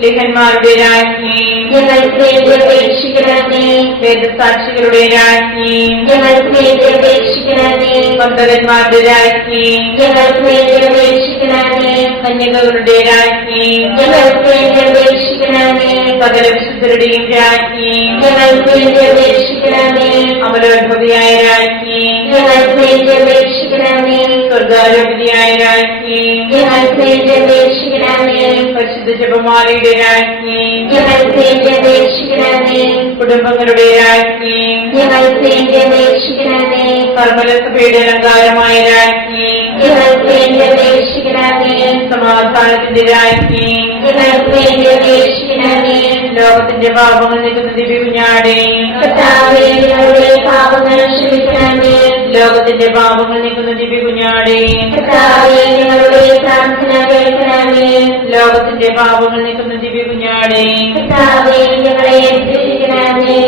ലിഖന്മാരുടെ രാജ്ഞി, ഞങ്ങൾക്ക് വേണ്ടി അപേക്ഷിക്കണമേ. വേദസാക്ഷികളുടെ രാജ്ഞി, ഞങ്ങൾക്ക് വേണ്ടി അപേക്ഷിക്കണമേ. പന്തകന്മാരുടെ രാജ്ഞി, ഞങ്ങൾക്ക് വേണ്ടി അപേക്ഷിക്കണമേ. കന്യകകളുടെ രാജ്ഞി, ഞങ്ങൾക്ക് വേണ്ടി അപേക്ഷിക്കണമേ. സകല വിശുദ്ധരുടെയും രാജ്ഞി, ഞങ്ങൾക്ക് വേണ്ടി അപേക്ഷിക്കണമേ. അമലോത്ഭവിയായ രാജ്ഞി, ഞങ്ങൾക്ക് വേണ്ടി അപേക്ഷിക്കണമേ. സ്വർഗാരോഗ്യയായ രാജ്ഞി, ഞങ്ങൾക്ക് വേണ്ടി അപേക്ഷിക്കണമേ. പരിശുദ്ധ ജപമാലയുടെ രാജ്ഞി, ഞങ്ങൾക്ക് വേണ്ടി അപേക്ഷിക്കണമേ. കുടുംബങ്ങളുടെ രാജ്ഞി, ഞങ്ങൾക്ക് വേണ്ടി അപേക്ഷിക്കണമേ. കർമ്മലസഭയുടെ അലങ്കാരമായ രാജ്ഞി, ഞങ്ങൾക്ക് വേണ്ടി അപേക്ഷിക്കണമേ. സമാധാനത്തിന്റെ രാജ്ഞി, ഞങ്ങൾക്ക് വേണ്ടി അപേക്ഷിക്കണമേ. ലോകത്തിന്റെ പാപങ്ങൾ നീക്കുന്ന ദിവ്യകുഞ്ഞാടേ, കർത്താവേ, ഞങ്ങളുടെ പാപങ്ങൾ ക്ഷമിക്കണമേ. ലോകത്തിന്റെ പാപങ്ങൾ നീക്കുന്ന ദിവ്യകുഞ്ഞാടേ, കർത്താവേ, ഞങ്ങളുടെ പ്രാർത്ഥന കേൾക്കണമേ. ലോകത്തിന്റെ പാപങ്ങൾ നീക്കുന്ന ദിവ്യകുഞ്ഞാടേ, കർത്താവേ, ഞങ്ങളെ രക്ഷിക്കണമേ.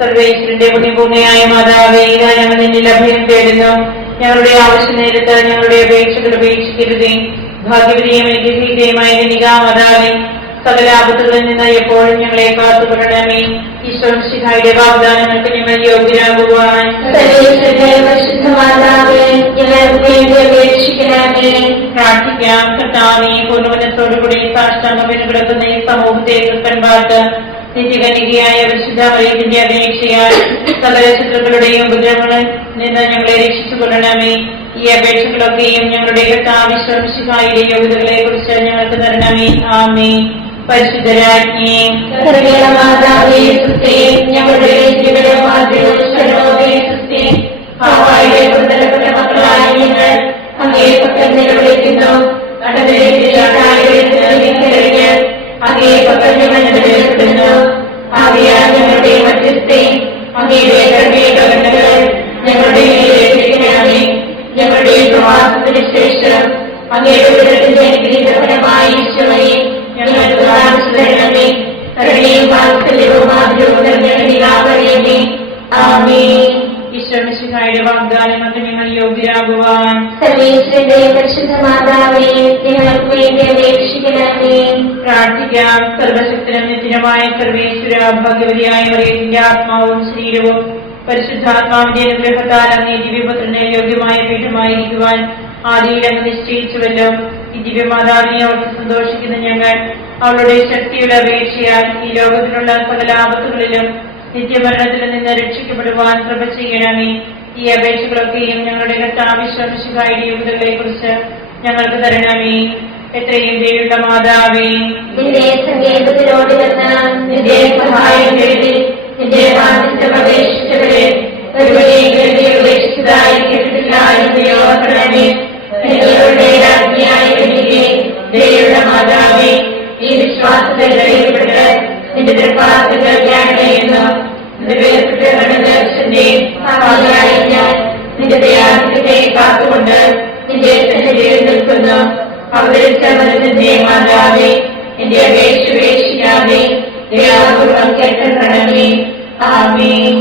സർവേശ്വരന്റെ പുണ്യഭൂമിയായ മാതാവേ, ഇതാ ഞങ്ങൾ നിന്നിൽ അഭയം തേടുന്നു. ഞങ്ങളുടെ ആവശ്യ നേരത്ത് ഞങ്ങളുടെ അപേക്ഷകൾ ഉപേക്ഷിക്കരുതേ. ഭാഗ്യവതിയും അനുഗ്രഹീതയുമായ മാതാവേ, സകല ആപത്തുകളിൽ നിന്ന് എപ്പോഴും ഞങ്ങളെ കാത്തുകൊള്ളണമേ. ഈശ്വരന്റെ വാഗ്ദാനങ്ങൾക്ക് ഞങ്ങൾ യോഗ്യരാകുവാൻ സർവേശ്വരന്റെ പരിശുദ്ധ മാതാവേ, ഞങ്ങൾക്ക് വേണ്ടി അപേക്ഷിക്കണമേ. പ്രാർത്ഥിക്കാം. കർത്താവേ, പൂർണ്ണമനത്തോടുകൂടി സാഷ്ടാംഗം കിടക്കുന്ന ഈ സമൂഹത്തെ കൃപൻപാട്ട് നിത്യകന്യകയായ പരിശുദ്ധ മറിയത്തിന്റെ അപേക്ഷയാൽ സകല ശത്രുക്കളുടെയും ഉപദ്രവങ്ങളിൽ നിന്ന് ഞങ്ങളെ രക്ഷിച്ചുകൊള്ളണമേ. ഈ അപേക്ഷകളൊക്കെയും ഞങ്ങളുടെ കർത്താവിശ്വസിഹായുടെ യോഗ്യതകളെ കുറിച്ച് ഞങ്ങൾക്ക് തരണമേ. ആമേൻ. പരിശുദ്ധരാജ്ഞി, കരുണയുള്ള മാതാവേ, സ്തുതി. ഞങ്ങളുടെ ഹവ്വായുടെ പുത്രന്റെ മക്കളായ ഞങ്ങൾ അങ്ങേ പക്കൽ നിലവിളിക്കുന്നു. അങ്ങേ പക്കൽ ഞങ്ങൾ നിലവിളിക്കുന്നു. ആകയാൽ ഞങ്ങളുടെ മധ്യസ്ഥേ, അങ്ങയുടെ കരുണകൾ ഞങ്ങളുടെ മേലേൽപ്പിക്കണമേ. ഞങ്ങളുടെ പ്രവാസത്തിന് ശേഷം അങ്ങയുടെ ഉദരത്തിന്റെ അനുഗ്രഹീതഫലമായ ഈശോയെ ഞങ്ങൾക്ക് കാണിച്ചു തരണമേ. കരുണയും വാത്സല്യവും ആഗ്രഹവും നിരാകരണമേ. ആമേൻ. ഈശ്വരന്റെ വാഗ്ദാനങ്ങൾക്ക് ഞങ്ങൾ യോഗ്യരാകുവാൻ സർവേശ്വരന്റെ പരിശുദ്ധ മാതാവേ, ഞങ്ങൾക്ക് വേണ്ടി അപേക്ഷിക്കണമേ. പ്രാർത്ഥിക്കാം. സർവശക്തനും നിത്യനുമായ സർവേശ്വര, ഭാഗ്യവതിയായ മറിയത്തിന്റെ ആത്മാവും ശരീരവും പരിശുദ്ധാത്മാവിന്റെ അനുഗ്രഹത്താൽ അങ്ങേ ദിവ്യപുത്രന് യോഗ്യമായ പീഠമായിരിക്കുവാൻ ആദിയിൽ അങ്ങ് നിശ്ചയിച്ചുവല്ലോ. ഈ ദിവ്യമാതാവിനെ ഓർത്ത് സന്തോഷിക്കുന്ന ഞങ്ങൾ അവളുടെ ശക്തിയുടെ അപേക്ഷയാൽ ഈ ലോകത്തിലുള്ള സകല ആപത്തുകളിലും നിത്യമരണത്തിൽ നിന്ന് രക്ഷിക്കപ്പെടുവാൻ കൃപ ചെയ്യണമേ. ഈ അപേക്ഷകളൊക്കെയും ഞങ്ങളുടെ കർത്താവിശ്വസിഹായുടെ യോഗ്യതകളെ കുറിച്ച് ഞങ്ങൾക്ക് തരണമേ. എത്രയും ദയുള്ള മാതാവേ, നിന്റെ സങ്കേതത്തിലോട് വന്ന് നിന്റെ സഹായം തേടി നിന്റെ വാദിത്വം അപേക്ഷിച്ചവരെ ഉപേക്ഷിച്ചതായി കേട്ടിട്ടില്ല എന്ന് ഓർക്കണമേ. നിങ്ങളുടെ രാജ്ഞിയായ കന്യകേ, ദയുള്ള മാതാവേ, ഈ വിശ്വാസത്തിൽ ധൈര്യപ്പെട്ട് നിന്റെ തൃപ്പാദങ്ങൾ ധ്യാനിക്കുന്നു. നിന്റെ വേർപെട്ട ദർശന്റെ ഭാഗമായി ഞാൻ നിന്റെ ദയാദിത്യത്തെ കാത്തുകൊണ്ട് നിന്റെ സന്നിധിയിൽ നിൽക്കുന്നു. അവതരിച്ച മനസ്സിന്റെ മാതാവേ, എന്റെ അപേക്ഷ ഉപേക്ഷിക്കാതെ ദയാപൂർവം കേൾക്കണമേ. ആമേൻ.